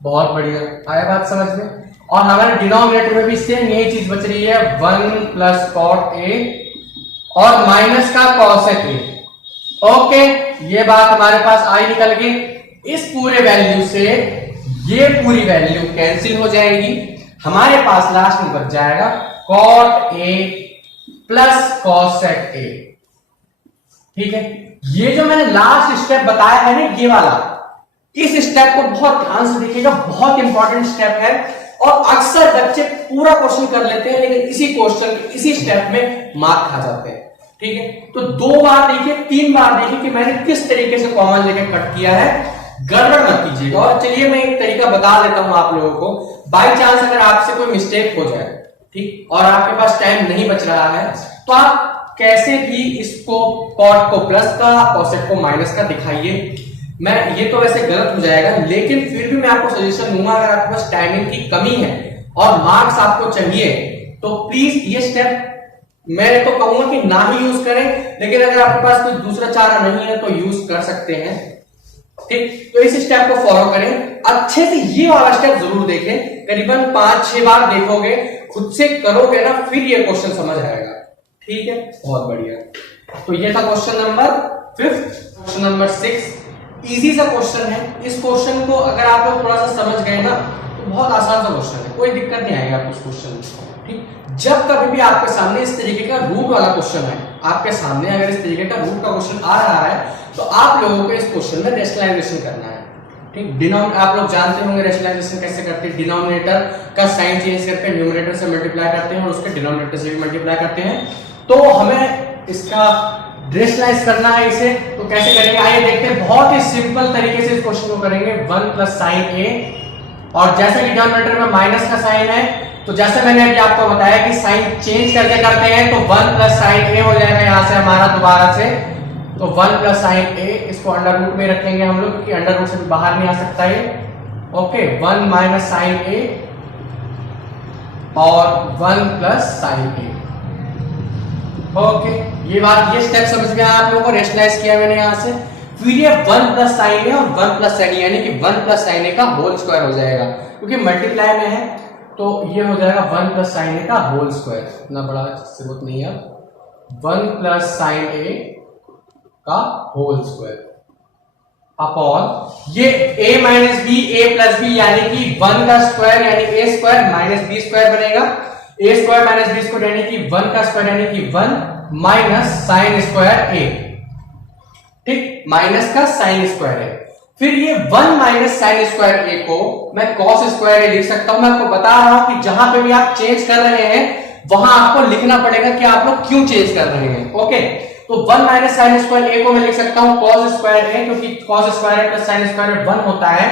बहुत बढ़िया, आया बात समझ में। और हमारे डिनोमिनेटर में भी सेम यही चीज बच रही है, 1 प्लस कॉट ए और माइनस का कॉसेक ए, ओके। ये बात हमारे पास आई निकल गई। इस पूरे वैल्यू से ये पूरी वैल्यू कैंसिल हो जाएगी, हमारे पास लास्ट में बच जाएगा cot A plus cosec A, ठीक है। ये जो मैंने लास्ट स्टेप बताया है ना, ये वाला, इस स्टेप को बहुत ध्यान से देखिएगा, बहुत इंपॉर्टेंट स्टेप है। और अक्सर बच्चे पूरा क्वेश्चन कर लेते हैं, लेकिन इसी क्वेश्चन इसी स्टेप में मार्क खा जाते हैं, ठीक है। तो 2 बार देखिए, 3 बार देखिए कि मैंने किस तरीके से कॉमन लेके कट किया है, गड़बड़ मत कीजिएगा। और चलिए मैं एक तरीका बता देता हूं आप लोगों को, बाई चांस अगर आपसे कोई मिस्टेक हो जाए, ठीक, और आपके पास टाइम नहीं बच रहा है, तो आप कैसे भी इसको कॉट को प्लस का, कॉसेक को माइनस का दिखाइए। मैं ये तो वैसे गलत हो जाएगा, लेकिन फिर भी मैं आपको सजेशन दूंगा, अगर आपके पास टाइमिंग की कमी है और मार्क्स आपको चाहिए तो प्लीज ये स्टेप मैं तो कहूंगा कि ना ही यूज करें, लेकिन अगर आपके पास कोई दूसरा चारा नहीं है तो यूज कर सकते हैं। ठीक, तो इस स्टेप को फॉलो करें, अच्छे से ये वाला स्टेप जरूर देखें, करीबन 5-6 बार देखोगे, खुद से करोगे ना, फिर ये क्वेश्चन समझ आएगा। ठीक है, बहुत बढ़िया। तो ये था question number 5। Question number 6 easy सा क्वेश्चन है। इस क्वेश्चन को अगर आप लोग थोड़ा सा समझ गए ना तो बहुत आसान सा क्वेश्चन है, कोई दिक्कत नहीं आएगी आपको इस क्वेश्चन में। ठीक, जब कभी भी आपके सामने इस तरीके का रूट वाला क्वेश्चन है, आपके सामने अगर इस तरीके का रूट का क्वेश्चन आ रहा है तो आप लोगों को इस क्वेश्चन में रेशनलाइजेशन करना है। ठीक, आप लोग जानते होंगे रेशनलाइजेशन कैसे करते हैं, डिनोमिनेटर का साइन चेंज करके न्यूमरेटर से मल्टीप्लाई करते हैं और उसके डिनोमिनेटर से भी मल्टीप्लाई करते हैं। तो हमें इसका रेशनलाइज करना है इसे, तो कैसे करेंगे आइए देखते हैं। बहुत ही सिंपल तरीके से इस क्वेश्चन को करेंगे। 1 प्लस साइन ए, और जैसे कि डिनोमिनेटर में माइनस का साइन है तो जैसे मैंने अभी आपको बताया कि साइन चेंज करके करते हैं, तो 1 प्लस साइन ए हो जाएगा यहां से हमारा दोबारा से। तो 1 प्लस साइन ए, इसको अंडर रूट में रखेंगे हम लोग क्योंकि अंडर रूट से भी बाहर नहीं आ सकता है। ओके, 1 माइनस साइन ए और 1 प्लस साइन ए। ओके, ये बात, ये स्टेप समझ में आया आप लोगों को, रेशनलाइज किया मैंने यहां से। फिर ये 1 प्लस साइन ए और 1 प्लस साइन ए यानी कि 1 प्लस साइन ए का होल स्क्वायर हो जाएगा, क्योंकि मल्टीप्लाई में है तो ये हो जाएगा 1 प्लस साइन ए का होल स्क्वायर। इतना बड़ा जरूरत नहीं है, 1 प्लस साइन ए का होल स्क्वायर अपॉन ये a minus B, a plus B यानी कि 1 का स्क्वायर यानी a square minus b square बनेगा। a square minus b square यानी कि 1 का स्क्वायर यानी कि 1 माइनस साइन स्क्वायर a। ठीक, माइनस का साइन स्क्वायर है। फिर ये 1 माइनस साइन स्क्वायर ए को मैं कॉस स्क्वायर ए लिख सकता हूं। मैं आपको बता रहा हूं कि जहां पे भी आप चेंज कर रहे हैं वहां आपको लिखना पड़ेगा कि आप लोग क्यों चेंज कर रहे हैं। ओके, तो 1 माइनस साइन स्क्वायर ए को मैं लिख सकता हूं कॉस स्क्वायर ए, क्योंकि cos square A plus sine square 1 होता है।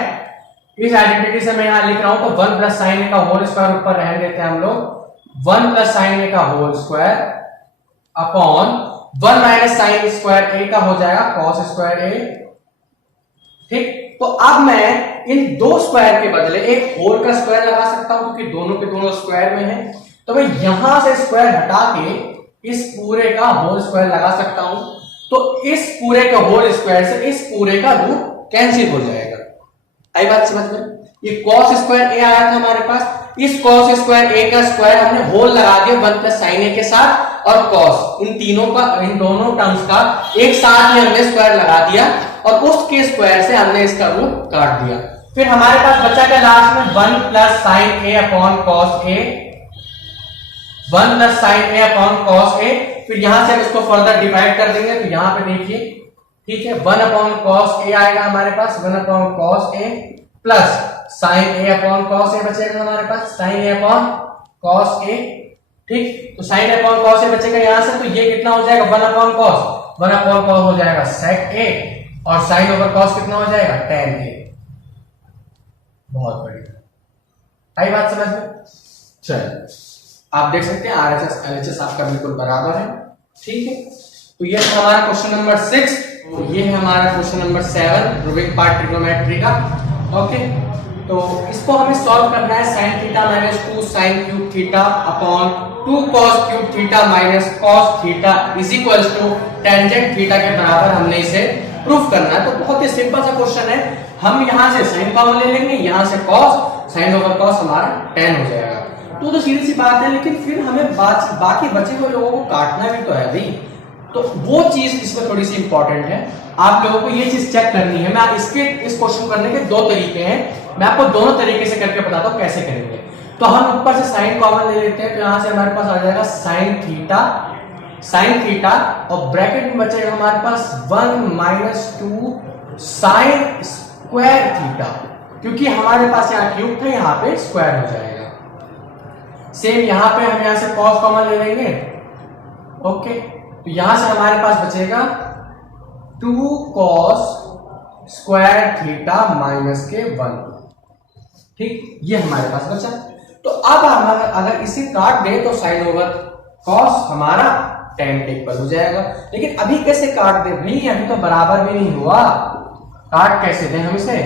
इस आइडेंटिटी से मैं यहां लिख रहा हूं, तो 1 प्लस साइन ए का होल स्क्वायर ऊपर रहने देते हैं हम लोग, 1 प्लस साइन ए का whole square upon 1 minus sine square A का हो जाएगा कॉस स्क्वायर ए। ठीक, तो अब मैं इन दो स्क्वायर के बदले एक होल का स्क्वायर लगा सकता हूं क्योंकि दोनों के दोनों स्क्वायर में है। तो मैं यहां से स्क्वायर हटा के इस पूरे का होल स्क्वायर लगा सकता हूं, तो इस पूरे के होल स्क्वायर से इस पूरे का रूट कैंसिल हो जाएगा। आई बात समझ में? ये कॉस स्क्वायर ए आया था हमारे पास, इस कॉस स्क्वायर ए का स्क्वायर हमने होल लगा दिया 1 प्लस साइन ए के साथ, और कॉस इन तीनों का, इन दोनों टर्म्स का एक साथ ही हमने स्क्वायर लगा दिया और उसके स्क्वायर से हमने इसका रूट काट दिया। फिर हमारे पास बचा क्या लास्ट में, 1 plus sine A upon cos A, 1 plus sine A upon cos ए। फिर यहां से हम इसको फर्दर डिवाइड कर देंगे, तो यहां पे देखिए, ठीक है, 1 अपॉन कॉस ए आएगा हमारे पास, 1 upon cos A plus sine A upon cos ए बचेगा हमारे पास, साइन ए अपॉन कॉस ए। ठीक, तो साइन ए अपॉन कॉस ए बचेगा यहां से, तो ये कितना हो जाएगा 1 अपॉन कॉस, 1 अपॉन कॉस हो जाएगा सेक ए, और साइन ओवर कॉस कितना हो जाएगा tan ए। बहुत बढ़िया, आई बात समझ में? चलिए, आप देख सकते हैं RHS LHS आपका बिल्कुल बराबर है। ठीक है, तो ये है हमारा क्वेश्चन नंबर 6, ये है हमारा क्वेश्चन नंबर 7 रूबिक पार्ट ट्रिग्नोमेट्री का। ओके, तो इसको हमें सॉल्व करना है sin थीटा minus 2 sin cube theta upon 2 cos cube theta minus cos theta is equals to tangent theta के बराबर हमने इसे प्रूफ करना है। तो बहुत ही सिंपल सा क्वेश्चन है, हम यहां से sin कॉमन ले लेंगे, यहां से cos, sin ओवर cos हमारा tan हो जाएगा। तो सीधी सी बात है, लेकिन फिर हमें बाकी बचे हुए लोगों को काटना भी तो है भाई, तो वो चीज इसमें थोड़ी सी इंपॉर्टेंट है। आप लोगों को ये चीज चेक करनी है। मैं इस क्वेश्चन करने के 2 तरीके हैं, मैं आपको दोनों तरीके से करके बताता हूं कैसे करेंगे। तो हम ऊपर से sin कॉमन ले लेते हैं, तो यहां से हमारे पास आ जाएगा sin थीटा और ब्रैकेट में बचेगा हमारे पास 1 माइनस 2 sin स्क्वायर थीटा, क्योंकि हमारे पास यहाँ क्यूब था, यहाँ पे स्क्वायर हो जाएगा। सेम यहाँ पे हम यहाँ से cos कॉमन ले लेंगे। ओके, तो यहां से हमारे पास बचेगा 2 cos स्क्वायर थीटा माइनस के 1। ठीक, ये हमारे पास बचा। तो अब हम अगर इसे काट दे तो साइन ओवर कॉस हमारा tan के इक्वल हो जाएगा। लेकिन अभी कैसे काट दे भाई, अभी तो बराबर भी नहीं हुआ, काट कैसे दें हम इसे,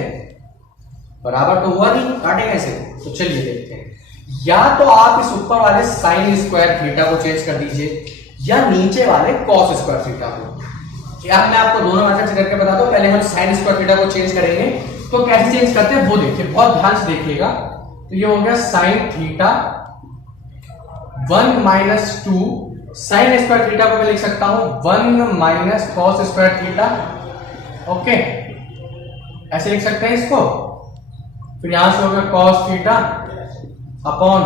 बराबर तो हुआ नहीं, काटे कैसे? तो चलिए देखते हैं। या तो आप इस ऊपर वाले साइन स्क्वायर थीटा को चेंज कर दीजिए या नीचे वाले कॉस स्क्वायर थीटा को। क्या मैं आपको दोनों मेथड से करके बता दूं। पहले हम साइन स्क्वायर थीटा को चेंज करेंगे, तो कैसे चेंज करते हैं वो देखिए, बहुत ध्यान से देखिएगा। तो ये हो गया sine theta 1 minus 2, sign square theta को मैं लिख सकता हूं 1 minus cos square theta. Okay, ऐसे लिख सकते हैं इसको। फिर यहां से हो गया cos theta upon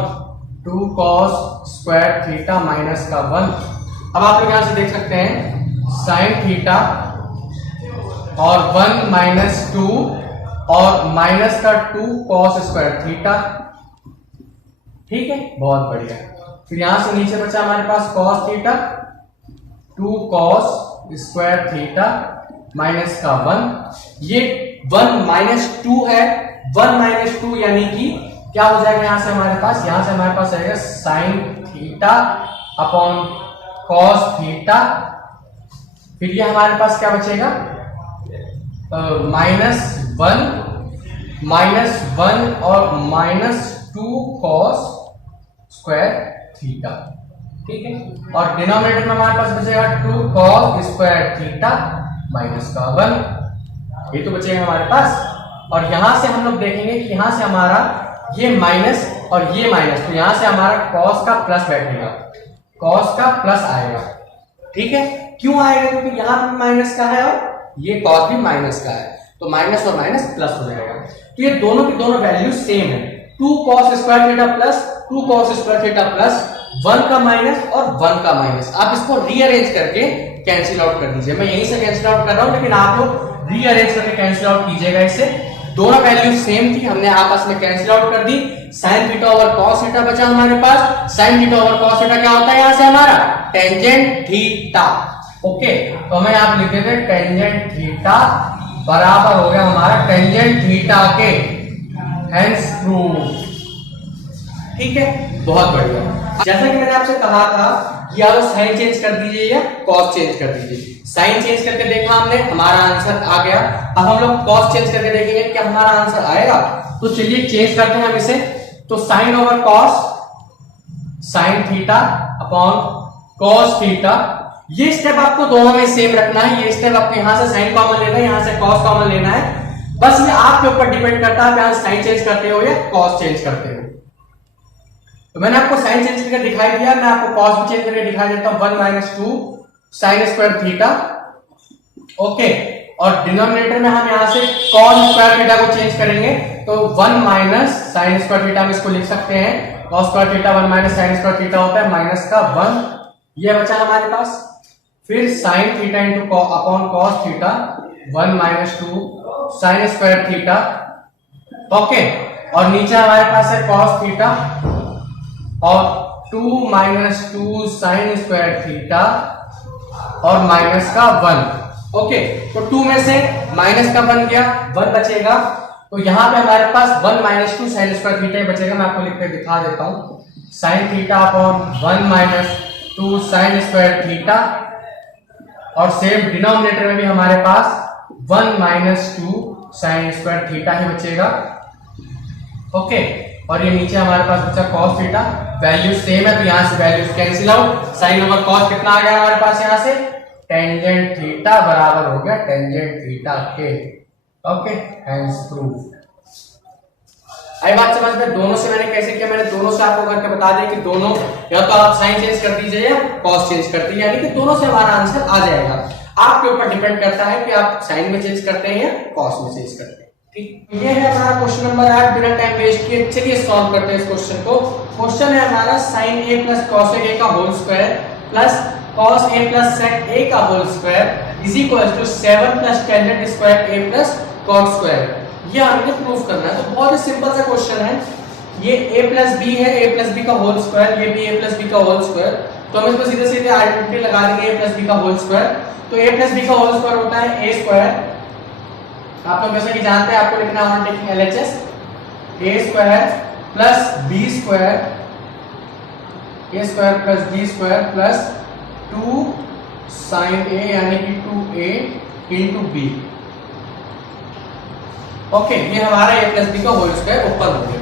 2 cos square theta minus का 1। अब आप लोग यहां से देख सकते हैं साइन थीटा और 1 माइनस 2 और माइनस का 2 कॉस स्क्वायर थीटा। ठीक है, बहुत बढ़िया। फिर यहां से नीचे बचा हमारे पास cos theta 2 cos square theta minus का 1। ये 1 माइनस 2 है, 1 माइनस 2 यानी कि क्या हो जाएगा यहां से हमारे पास, यहां से हमारे पास आएगा sine theta upon cos theta. फिर ये हमारे पास क्या बचेगा -1 और -2 कॉस स्क्वायर थीटा। ठीक है, और डिनोमिनेटर में हमारे पास बचेगा 2 कॉस स्क्वायर थीटा माइनस का 1। ये तो बचेगा हमारे पास। और यहां से हम लोग देखेंगे कि यहां से हमारा ये माइनस और ये माइनस, तो यहां से हमारा कॉस का प्लस बैठेगा, कॉस का प्लस आएगा। ठीक है, क्यों आएगा, क्योंकि यहां पे माइनस का है और ये कॉस भी माइनस का है, तो माइनस और माइनस प्लस हो जाएगा। तो ये दोनों की दोनों वैल्यू सेम है, 2 cos square theta plus 2 cos square theta plus 1 का माइनस और 1 का माइनस। आप इसको रीअरेंज करके कैंसिल आउट कर दीजिए। मैं यहीं से कैंसिल आउट कर रहा हूं, लेकिन आप लोग रीअरेंज करके कैंसिल आउट कीजिएगा। इससे दोनों वैल्यू सेम थी, हमने आपस में कैंसिल आउट कर दी। Sine theta over cos theta बचा हमारे पास। Sine theta over cos theta क्या होता है यहां से हमारा टेंजेंट थीटा। ओके, तो हमें यहां पे लिख देते हैं टेंजेंट थीटा बराबर हो गया हमारा टेंजेंट थीटा के, हेंस प्रूफ। ठीक है, बहुत बढ़िया। जैसा कि मैंने आपसे कहा था या तो साइन चेंज कर दीजिए या कॉस चेंज कर दीजिए। साइन चेंज करके देखा हमने, हमारा आंसर आ गया। अब हम लोग कॉस चेंज करके देखेंगे क्या हमारा आंसर आएगा। तो चलिए चेंज करते हैं हम इसे। तो sine over cos, sine theta upon cos theta. ये स्टेप आपको दोनों में सेम रखना है। ये स्टेप आपको यहां से साइन कॉमन लेना है, यहां से कॉस कॉमन लेना है। बस ये आपके ऊपर डिपेंड करता है, आप साइन चेंज करते हो या कॉस चेंज करते हो। तो मैंने आपको साइन चेंज करके दिखाई दिया, मैं आपको कॉस भी चेंज करके दिखाई देता हूं। 1 minus 2 sign square theta. Okay, और डिनोमिनेटर में हम यहां से कॉस स्क्वायर थीटा को चेंज करेंगे, तो 1 माइनस साइन स्क्वायर थीटा में इसको लिख सकते हैं। Cos square theta 1 minus sine square theta होता है माइनस का 1। ये बचा हमारे पास। फिर sign theta into upon cos theta 1 minus 2 sign square theta. Okay, और नीचे हमारे पास है कॉस थीटा और 2 माइनस 2 साइन स्क्वायर थीटा और माइनस का 1। ओके, तो 2 में से माइनस का 1 गया, 1 बचेगा। तो यहां पे हमारे पास 1 माइनस 2 साइन स्क्वायर थीटा बचेगा। मैं आपको लिख के दिखा देता हूं। Sign theta upon 1 minus 2 sign square theta, और सेम डिनोमिनेटर में भी हमारे पास 1 माइनस 2 साइन स्क्वायर थीटा ही बचेगा। ओके, और ये नीचे हमारे पास बचा कॉस थीटा। वैल्यू सेम है, तो यहां से values cancel out. Sine over cos कितना आ गया हमारे पास यहां से, टेंजेंट थीटा बराबर हो गया टेंजेंट थीटा के। Okay, hence proof. आई बात समझ में? दोनों से मैंने कैसे किया, मैंने दोनों से आपको करके बता दिया कि दोनों या तो आप साइन चेंज कर दीजिए या कॉस चेंज कर दीजिए, यानी कि दोनों से हमारा आंसर आ जाएगा। आपके ऊपर डिपेंड करता है कि आप साइन में चेंज करते हैं या कॉस में चेंज करते हैं। ठीक, ये है हमारा क्वेश्चन नंबर 8। बिना टाइम वेस्ट किए चलिए सॉल्व करते हैं इस क्वेश्चन को। क्वेश्चन है हमारा sin a plus cos a का whole square plus cos a plus sec a का whole square is equal to 7 plus tangent square a plus cot square. ये हमने प्रूफ करना है। तो बहुत ही सिंपल सा क्वेश्चन है। ये a प्लस b है, a प्लस b का होल स्क्वायर, ये भी a प्लस b का होल स्क्वायर। तो हम इसको सीधे सीधे आइडेंटिटी लगा देंगे a प्लस b का होल स्क्वायर। तो a प्लस b का होल स्क्वायर होता है a स्क्वायर। आप लोग जैसा कि जानते हैं, आपको लिखना है taking LHS, a square plus b square, a square plus b square plus 2 sin a यानी कि 2a into b। ओके, ये हमारा a प्लस b का होल स्क्वायर ऊपर हो गया।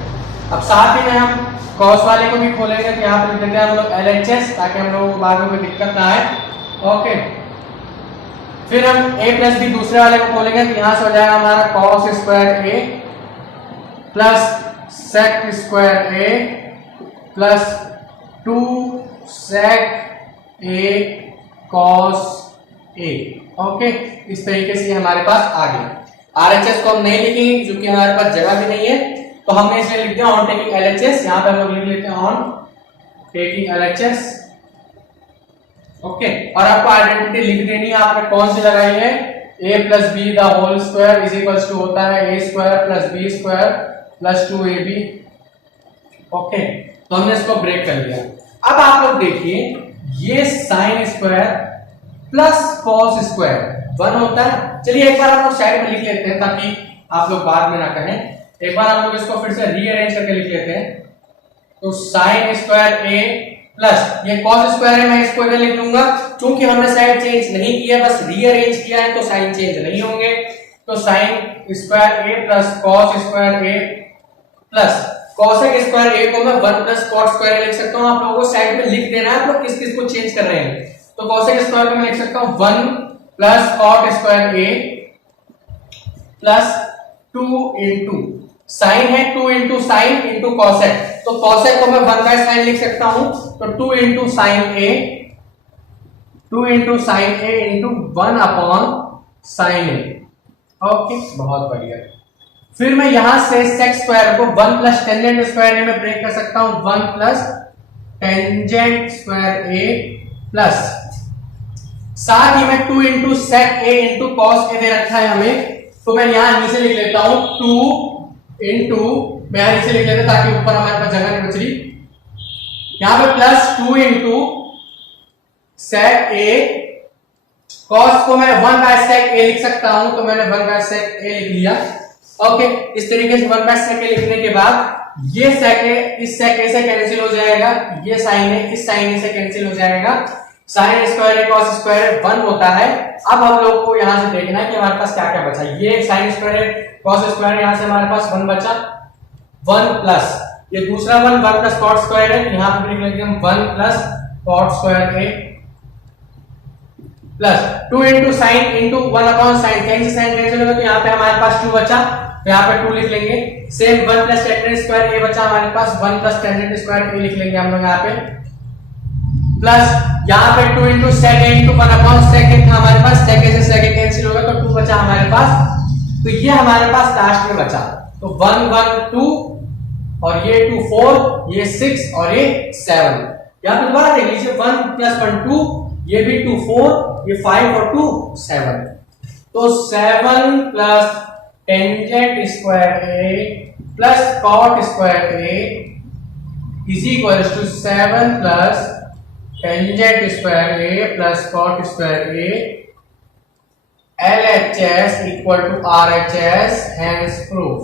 अब साथ ही में हम कॉस वाले को भी खोलेंगे, तो यहाँ पे लिख देते हैं हम लोग LHS, ताकि हम लोगों को बाद में कोई दिक्कत ना आए। ओके, फिर हम a प्लस बी दूसरे वाले को खोलेंगे, तो यहाँ से हो जाएगा हमारा cos square A plus sec square A plus 2 sec A cos A. Okay, इस तरीके से हमारे पास आ गया। RHS को हम नहीं लिखेंगे क्योंकि हमारे पास जगह भी नहीं है, तो हमने इसलिए लिख दिया ऑन टेकिंग LHS। यहाँ पे हम लोग लिख लेते हैं ऑन टेकिंग LHS। ओके, और आपको आइडेंटिटी लिख देनी है, आपने कौन सी लगाई है, a plus B the whole square is equal to होता है a square plus B square plus 2ab। Okay, तो हमने इसको ब्रेक कर लिया। अब आप लोग देखिए, ये sine square plus cos square 1 होता है। चलिए एक बार हम लोग साइड में लिख लेते हैं ताकि आप लोग बाद में ना कहें। एक बार हम लोग इसको फिर से रीअरेंज करके लिख लेते हैं। तो साइन स्क्वायर ए प्लस ये कॉस स्क्वायर है, मैं इसको इधर लिख लूंगा, क्योंकि हमने साइन चेंज नहीं किया, बस रीअरेंज किया है, तो साइन चेंज नहीं होंगे। तो sine square A plus cos square A plus cosec square ए को मैं 1 प्लस कॉट स्क्वायर लिख सकता हूं। आप लोगों को साइड में लिख देना है आप लोग किस किस को चेंज कर रहे हैं। तो कॉसेक स्क्वायर को मैं लिख सकता हूं 1 plus cot square A plus 2 into sign है, 2 इंटू साइन इंटू कॉसेक, तो कॉसेक को मैं 1 बाय साइन लिख सकता हूं, तो 2 इंटू साइन ए, 2 इंटू साइन ए इंटू 1 अपॉन साइन ए। ओके, बहुत बढ़िया। फिर मैं यहां से सेक स्क्वायर को 1 प्लस टेंजेंट स्क्वायर ए में ब्रेक कर सकता हूं, 1 plus tangent square A plus साथ ही में 2 into sec A into cos A दे रखा है हमें, तो मैं यहां नीचे लिख लेता हूं 2 इंटू, मैं यहां नीचे लिख लेता ताकि ऊपर हमारे पास जगह नहीं बच रही। यहां पे प्लस 2 इंटू सेक ए, कॉस को मैं 1 बाय सेक ए लिख सकता हूं, तो मैंने 1 बाय सेक ए लिख लिया। ओके, इस तरीके से 1 बाय सेक ए लिखने के बाद ये सेक ए इस सेक ए से कैंसिल हो जाएगा, ये साइन ए इस साइन ए से कैंसिल हो जाएगा, साइन स्क्वायर ए कॉस स्क्वायर 1 होता है। अब हम लोग को यहां से देखना है कि हमारे पास क्या क्या बचा। ये साइन स्क्वायर ए कॉस स्क्वायर, यहां से हमारे पास 1 बचा, 1 प्लस ये दूसरा 1 प्लस कॉट स्क्वायर है, यहां पे लिख लेंगे हम 1 plus cot square A plus 2 into sine into 1 upon sine, कहीं से साइन कैंसिल होगा, तो यहां पे हमारे पास 2 बचा, तो यहां पे 2 लिख लेंगे। सेम 1 प्लस टेंजेंट स्क्वायर ए बचा हमारे पास, 1 प्लस टेंजेंट स्क्वायर ए लिख लेंगे हम लोग यहां पे, प्लस यहां पे 2 इंटू सेक ए इंटू 1 अपॉन सेक ए था हमारे पास, सेक ए से सेक ए कैंसिल होगा, तो 2 बचा हमारे पास। तो ये हमारे पास लास्ट में बचा, तो 1 1 2 और ये 2 4, ये 6 और ये 7। यहां पे दोबारा देख लीजिए, 1 प्लस 1 2, ये भी 2 4, ये 5 और 2 7, तो 7 plus tangent square A plus cot square A is equal to 7 plus tangent square A plus cot square A, LHS equal to RHS, hence proof.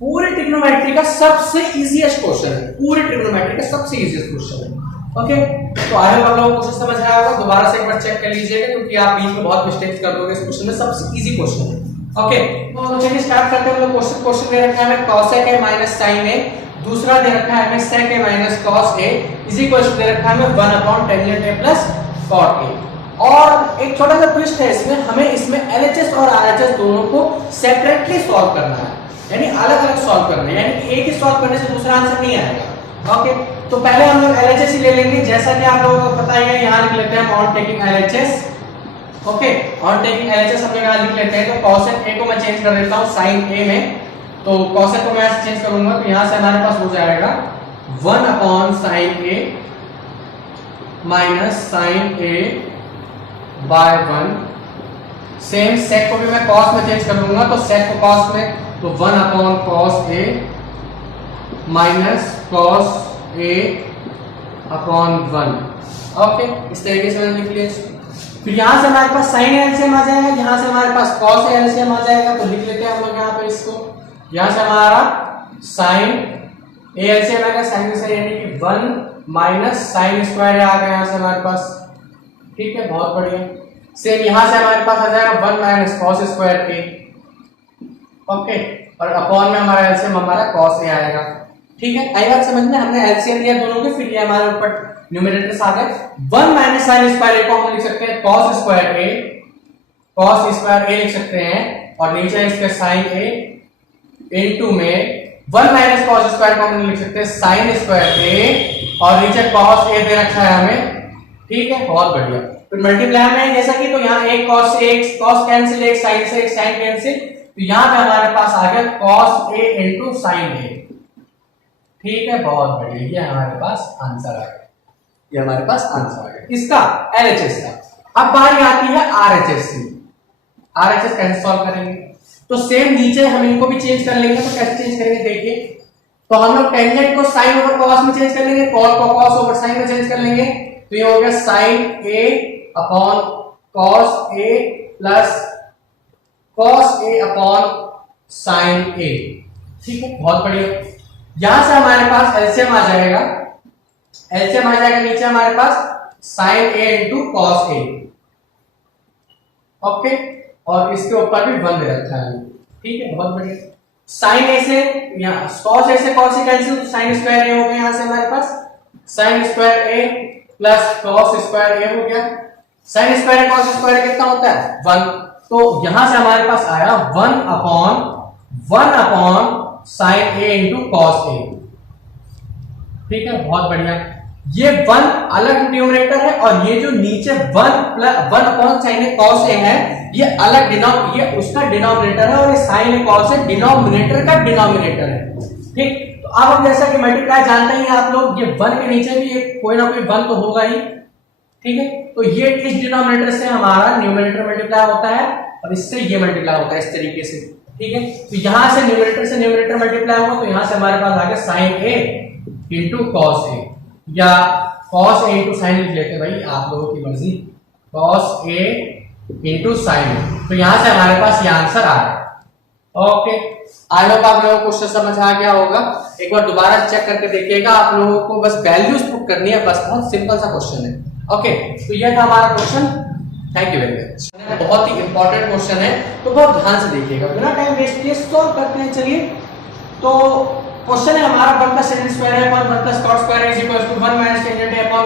पूरे ट्रिग्नोमेट्री का सबसे इजीएस्ट क्वेश्चन है, पूरे ट्रिग्नोमेट्री का सबसे इजीएस्ट क्वेश्चन है। Okay, तो I hope आप लोगों को कुछ समझ आया होगा। दोबारा से एक बार चेक कर लीजिएगा, क्योंकि आप बीच में बहुत मिस्टेक्स कर दोगे। इस क्वेश्चन में सबसे इजी क्वेश्चन है। ओके, तो चलिए स्टार्ट करते हैं। हम लोग क्वेश्चन दे रखा है हमें cosec a minus sin a, दूसरा दे रखा है हमें sec a minus cos a is equal to दे रखा है हमें 1 upon tangent a plus cot a। और एक छोटा सा ट्विस्ट है इसमें, हमें इसमें LHS और RHS दोनों को सेपरेटली सॉल्व करना है, यानी अलग अलग सॉल्व करना है, यानी कि एक ही सॉल्व करने से दूसरा आंसर नहीं आएगा। ओके, तो पहले हम लोग LHS ही ले लेंगे, जैसा कि आप लोगों को पता ही है। यहाँ लिख लेते हैं on taking LHS। Okay, on taking LHS हम लोग यहाँ लिख लेते हैं। तो cosec a को मैं चेंज कर देता हूँ sin a में, तो cosec को मैं ऐसे चेंज करूंगा, तो यहाँ से हमारे पास हो जाएगा 1 upon sin a minus sin a by 1। Same sec को भी मैं cos में चेंज कर लूंगा, तो sec को cos में, तो 1 upon cos a minus cos a upon 1। Okay, इस तरीके से मैंने लिख लिया। फिर यहां से हमारे पास sin एलसीएम आ जाएगा, यहां से हमारे पास cos एलसीएम आ जाएगा, तो लिख लेते हैं हम लोग यहाँ पे इसको। यहां से हमारा sin a एलसीएम आएगा, sin से यानी कि 1 माइनस sin स्क्वायर आ गया यहां से हमारे पास। ठीक है, बहुत बढ़िया। सेम यहां से हमारे पास आ जाएगा 1 minus cos square a। Okay, और अपॉन में हमारा एलसीएम हमारा cos a आएगा। ठीक है, आई बात समझ में? हमने एलसीएम लिया दोनों के, फिर ये हमारे ऊपर न्यूमरेटर्स आ गए। 1 माइनस साइन स्क्वायर a को हम लिख सकते हैं cos स्क्वायर a लिख सकते हैं, और नीचे इसके साइन a इनटू में 1 माइनस cos स्क्वायर को हम लिख सकते हैं sin स्क्वायर a, और नीचे cos a दे रखा है हमें। ठीक है, बहुत बढ़िया। फिर मल्टीप्लाई में जैसा कि, तो यहाँ एक cos से एक cos कैंसिल, एक sin से एक sin कैंसिल, तो यहाँ पे हमारे पास आ गया cos a into sin a। ठीक है, बहुत बढ़िया, ये हमारे पास आंसर आ गया, ये हमारे पास आंसर आ गया इसका LHS का। अब बारी आती है RHS की। RHS कैसे सॉल्व करेंगे? तो सेम नीचे हम इनको भी चेंज कर लेंगे। तो कैसे चेंज करेंगे देखिए, तो हम लोग टेंजेंट को साइन ओवर कॉस में चेंज कर लेंगे, कॉस को कॉस ओवर साइन में चेंज कर लेंगे, तो ये हो गया sine a upon cos a plus cos a upon sine a। ठीक है, बहुत बढ़िया। यहां से हमारे पास एलसीएम आ जाएगा, नीचे हमारे पास sine a into cos a। Okay, और इसके ऊपर भी 1 दे रखा है। ठीक है, बहुत बढ़िया। साइन a से यहाँ cos a से cos a कैंसिल, तो साइन स्क्वायर a हो गया, यहां से हमारे पास sine square a plus cos square a हो गया। साइन स्क्वायर cos स्क्वायर कितना होता है? 1। तो यहां से हमारे पास आया 1 upon sine a into cos a। ठीक है, बहुत बढ़िया। ये 1 अलग न्यूमरेटर है, और ये जो नीचे 1 अपॉन साइन कॉस a है, ये अलग ये उसका डिनोमिनेटर है, और ये साइन कॉस है डिनोमिनेटर का डिनोमिनेटर है। ठीक, तो अब हम जैसा कि मल्टीप्लाई जानते हैं आप लोग, ये 1 के नीचे भी कोई ना कोई 1 तो होगा ही। ठीक है, तो ये इस डिनोमिनेटर से हमारा न्यूमरेटर मल्टीप्लाई होता है, और इससे ये मल्टीप्लाई होता है इस तरीके से। ठीक है, तो यहां से न्यूमरेटर मल्टीप्लाई हुआ, तो यहां से हमारे पास आ गया sine a into cos a, या cos a इंटू साइन लिख लेते हैं भाई, आप लोगों की मर्जी, cos a इंटू साइन। तो यहां से हमारे पास ये आंसर आ रहा है। ओके, आई होप आप लोगों को क्वेश्चन समझ आ गया होगा। एक बार दोबारा चेक करके देखिएगा, आप लोगों को बस वैल्यूज पुट करनी है, बस बहुत सिंपल सा क्वेश्चन है। ओके, तो ये था हमारा question. Thank you very much. बहुत ही इंपॉर्टेंट क्वेश्चन है, तो बहुत ध्यान से देखिएगा, बिना टाइम वेस्ट किए सॉल्व करते हैं। चलिए, तो क्वेश्चन है हमारा 1 प्लस tan स्क्वायर है अपॉन 1 प्लस cot स्क्वायर है is equal to 1 minus tan है अपॉन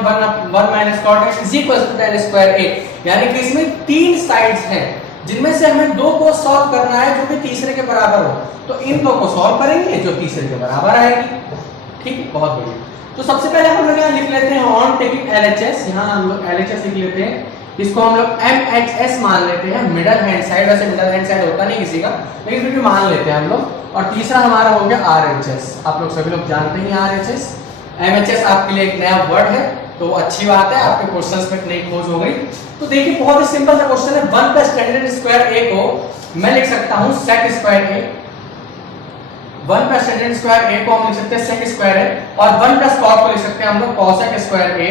1 माइनस cot है is equal to tan square a। यानी कि इसमें 3 साइड्स हैं, जिनमें से हमें 2 को सॉल्व करना है जो कि तीसरे के बराबर हो। तो इन 2 को सॉल्व करेंगे जो तीसरे के बराबर आएगी। ठीक है, बहुत बढ़िया। तो सबसे पहले हम लोग यहाँ लिख लेते हैं ऑन टेकिंग LHS। यहाँ हम लोग LHS लिख लेते हैं, इसको हम लोग MHS मान लेते हैं, मिडल हैंड साइड। वैसे मिडल हैंड साइड होता नहीं किसी का, लेकिन फिर भी मान लेते हैं हम लोग। और तीसरा हमारा हो गया RHS। आप लोग सभी लोग जानते हैं RHS। MHS आपके लिए एक नया वर्ड है, तो अच्छी बात है, आपके क्वेश्चंस में नई खोज हो गई। तो देखिए, बहुत ही सिंपल सा क्वेश्चन है। 1 प्लस tan स्क्वायर a को मैं लिख सकता हूं sec square a। 1 plus tan square a को हम लिख सकते हैं sec स्क्वायर a, और 1 प्लस cot को लिख सकते हैं हम लोग cosec स्क्वायर a।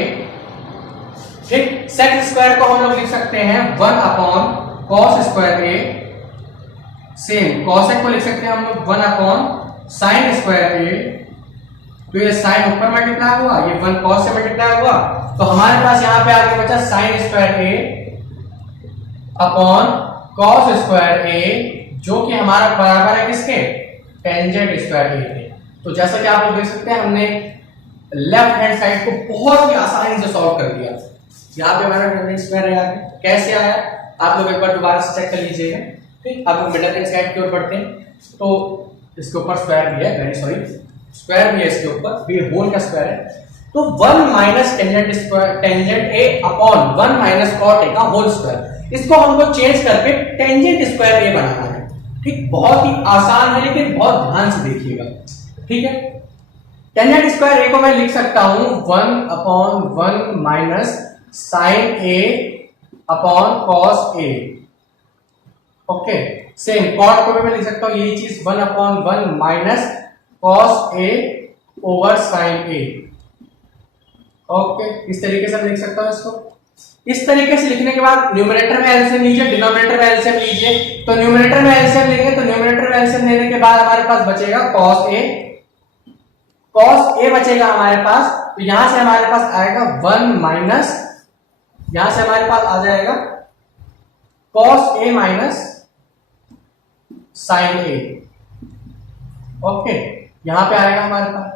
ठीक, sec स्क्वायर को हम लोग लिख सकते हैं 1 upon cos square a। Same cosec को लिख सकते हैं हम लोग 1 अपॉन sin स्क्वायर a। तो ये sin ऊपर मल्टीप्लाई हुआ, ये 1 cos से मल्टीप्लाई हुआ, तो हमारे पास यहाँ पे आगे बचा sin square a upon cos square a, जो कि हमारा बराबर है किसके? टेंजेंट स्क्वायर a के। तो जैसा कि आप लोग देख सकते हैं, हमने लेफ्ट हैंड साइड को बहुत ही आसानी से सॉल्व कर दिया। यहाँ पे हमारा टेंजेंट स्क्वायर आया, कैसे आया आप लोग एक बार दोबारा से चेक कर लीजिएगा। ठीक, आप लोग मिडल हैंड साइड की ओर बढ़ते हैं, तो इसके ऊपर स्क्वायर भी है, वेरी सॉरी, स्क्वायर भी है इसके ऊपर, ये होल का स्क्वायर है। तो 1 minus tangent a upon 1 minus cot a का होल स्क्वायर, इसको हमको चेंज करके टेंजेंट स्क्वायर a बनाना है। ठीक, बहुत ही आसान है, लेकिन बहुत ध्यान से देखिएगा। ठीक है, टेंजेंट स्क्वायर a को मैं लिख सकता हूं 1 upon 1 minus sine a upon cos a। Okay, same cot को भी मैं लिख सकता हूं यही चीज 1 upon 1 minus cos a over sin a। Okay, इस तरीके से मैं लिख सकता हूं इसको। इस तरीके से लिखने के बाद न्यूमरेटर में एलसीएम लीजिए, डिनोमिनेटर में एलसीएम लीजिए। तो न्यूमरेटर में एलसीएम लेंगे, तो न्यूमरेटर में एलसीएम लेने के बाद हमारे पास बचेगा cos a बचेगा हमारे पास। तो यहां से हमारे पास आएगा 1 माइनस, यहां से हमारे पास आ जाएगा cos a minus sin a। Okay, यहाँ पे आएगा हमारे पास।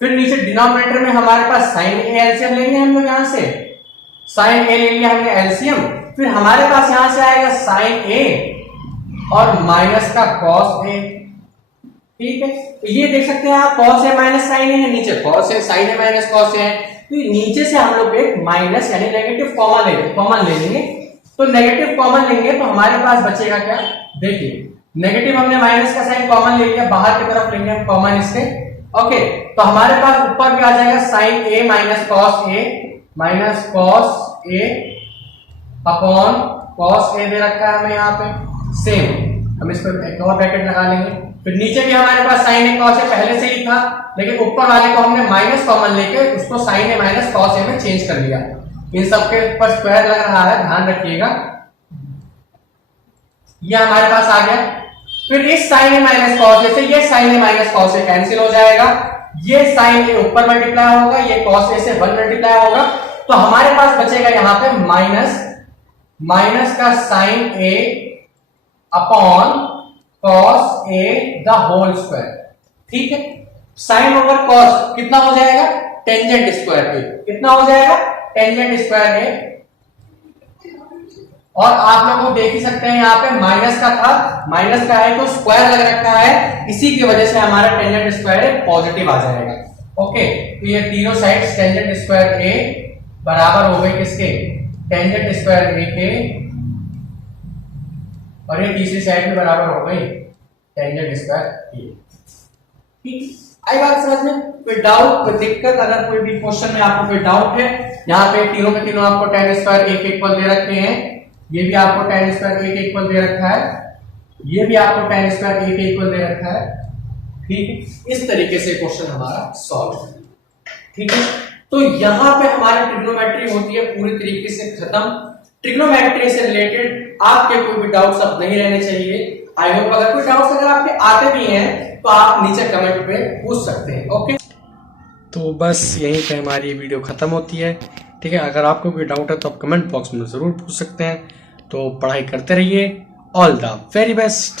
फिर नीचे डिनोमिनेटर में हमारे पास साइन ए एलसीएम लेंगे हम लोग, यहाँ से साइन ए ले लिया हमने एलसीएम। फिर हमारे पास यहां से आएगा साइन ए और माइनस का कॉस ए। ठीक है, तो ये देख सकते हैं आप, कॉस ए माइनस साइन ए है, नीचे cos A sign A minus cos A है। तो नीचे से हम लोग एक माइनस यानी नेगेटिव कॉमन ले लेंगे। तो नेगेटिव कॉमन लेंगे तो हमारे पास बचेगा क्या, देखिए नेगेटिव हमने माइनस का साइन कॉमन ले लिया, बाहर की तरफ लेंगे हम कॉमन इसके। ओके, तो हमारे पास ऊपर भी आ जाएगा sign A minus cos A minus cos A upon cos ए दे रखा है हमें यहाँ पे। सेम हम इसको एक और ब्रैकेट लगा लेंगे। फिर नीचे भी हमारे पास साइन ए कॉस ए पहले से ही था, लेकिन ऊपर वाले को हमने माइनस कॉमन लेके उसको sign A minus cos A में चेंज कर लिया। इन सबके ऊपर स्क्वायर लग रहा है, ध्यान रखिएगा। ये हमारे पास आ गया। फिर इस sign A minus cos A से ये sign A minus cos A cancel हो जाएगा। ये साइन ए ऊपर मल्टीप्लाई होगा, ये कॉस ए से 1 मल्टीप्लाई होगा। तो हमारे पास बचेगा यहाँ पे माइनस का sine A upon cos A the whole square. ठीक है, साइन ओवर कॉस कितना हो जाएगा, टेंजेंट स्क्वायर ए। कितना हो जाएगा, टेंजेंट स्क्वायर ए। और आप लोग को देख ही सकते हैं यहाँ पे माइनस का था, माइनस का है तो स्क्वायर लग रखा है, इसी की वजह से हमारा टेंजेंट स्क्वायर पॉजिटिव आ जाएगा। ओके, तो ये तीनों साइड्स टेंजेंट स्क्वायर ए बराबर हो गए किसके, टेंजेंट स्क्वायर ए के, और ये तीसरी साइड में बराबर हो गई टेंजेंट स्क्वायर ए। ठीक, आई बात समझ में? कोई डाउट, कोई दिक्कत, अगर कोई भी क्वेश्चन में आपको कोई डाउट है, यहाँ पे तीनों के तीनों आपको टेन स्क्वायर ए के इक्वल दे रखे हैं, ये भी आपको टेन स्क्वायर ए के इक्वल दे रखा है, ये भी आपको टेन स्क्वायर ए के इक्वल दे रखा है। ठीक, इस तरीके से क्वेश्चन हमारा सॉल्व है। ठीक है, तो यहाँ पे हमारी ट्रिग्नोमेट्री होती है पूरी तरीके से खत्म। ट्रिग्नोमेट्री से रिलेटेड आपके कोई भी डाउट्स अब नहीं रहने चाहिए। आई होप अगर कोई डाउट्स अगर आपके आते भी हैं तो आप नीचे कमेंट पे पूछ सकते हैं। ओके, तो बस यहीं पे हमारी वीडियो ख़त्म होती है। ठीक है, अगर आपको कोई डाउट है तो आप कमेंट बॉक्स में ज़रूर पूछ सकते हैं। तो पढ़ाई करते रहिए। All the very best.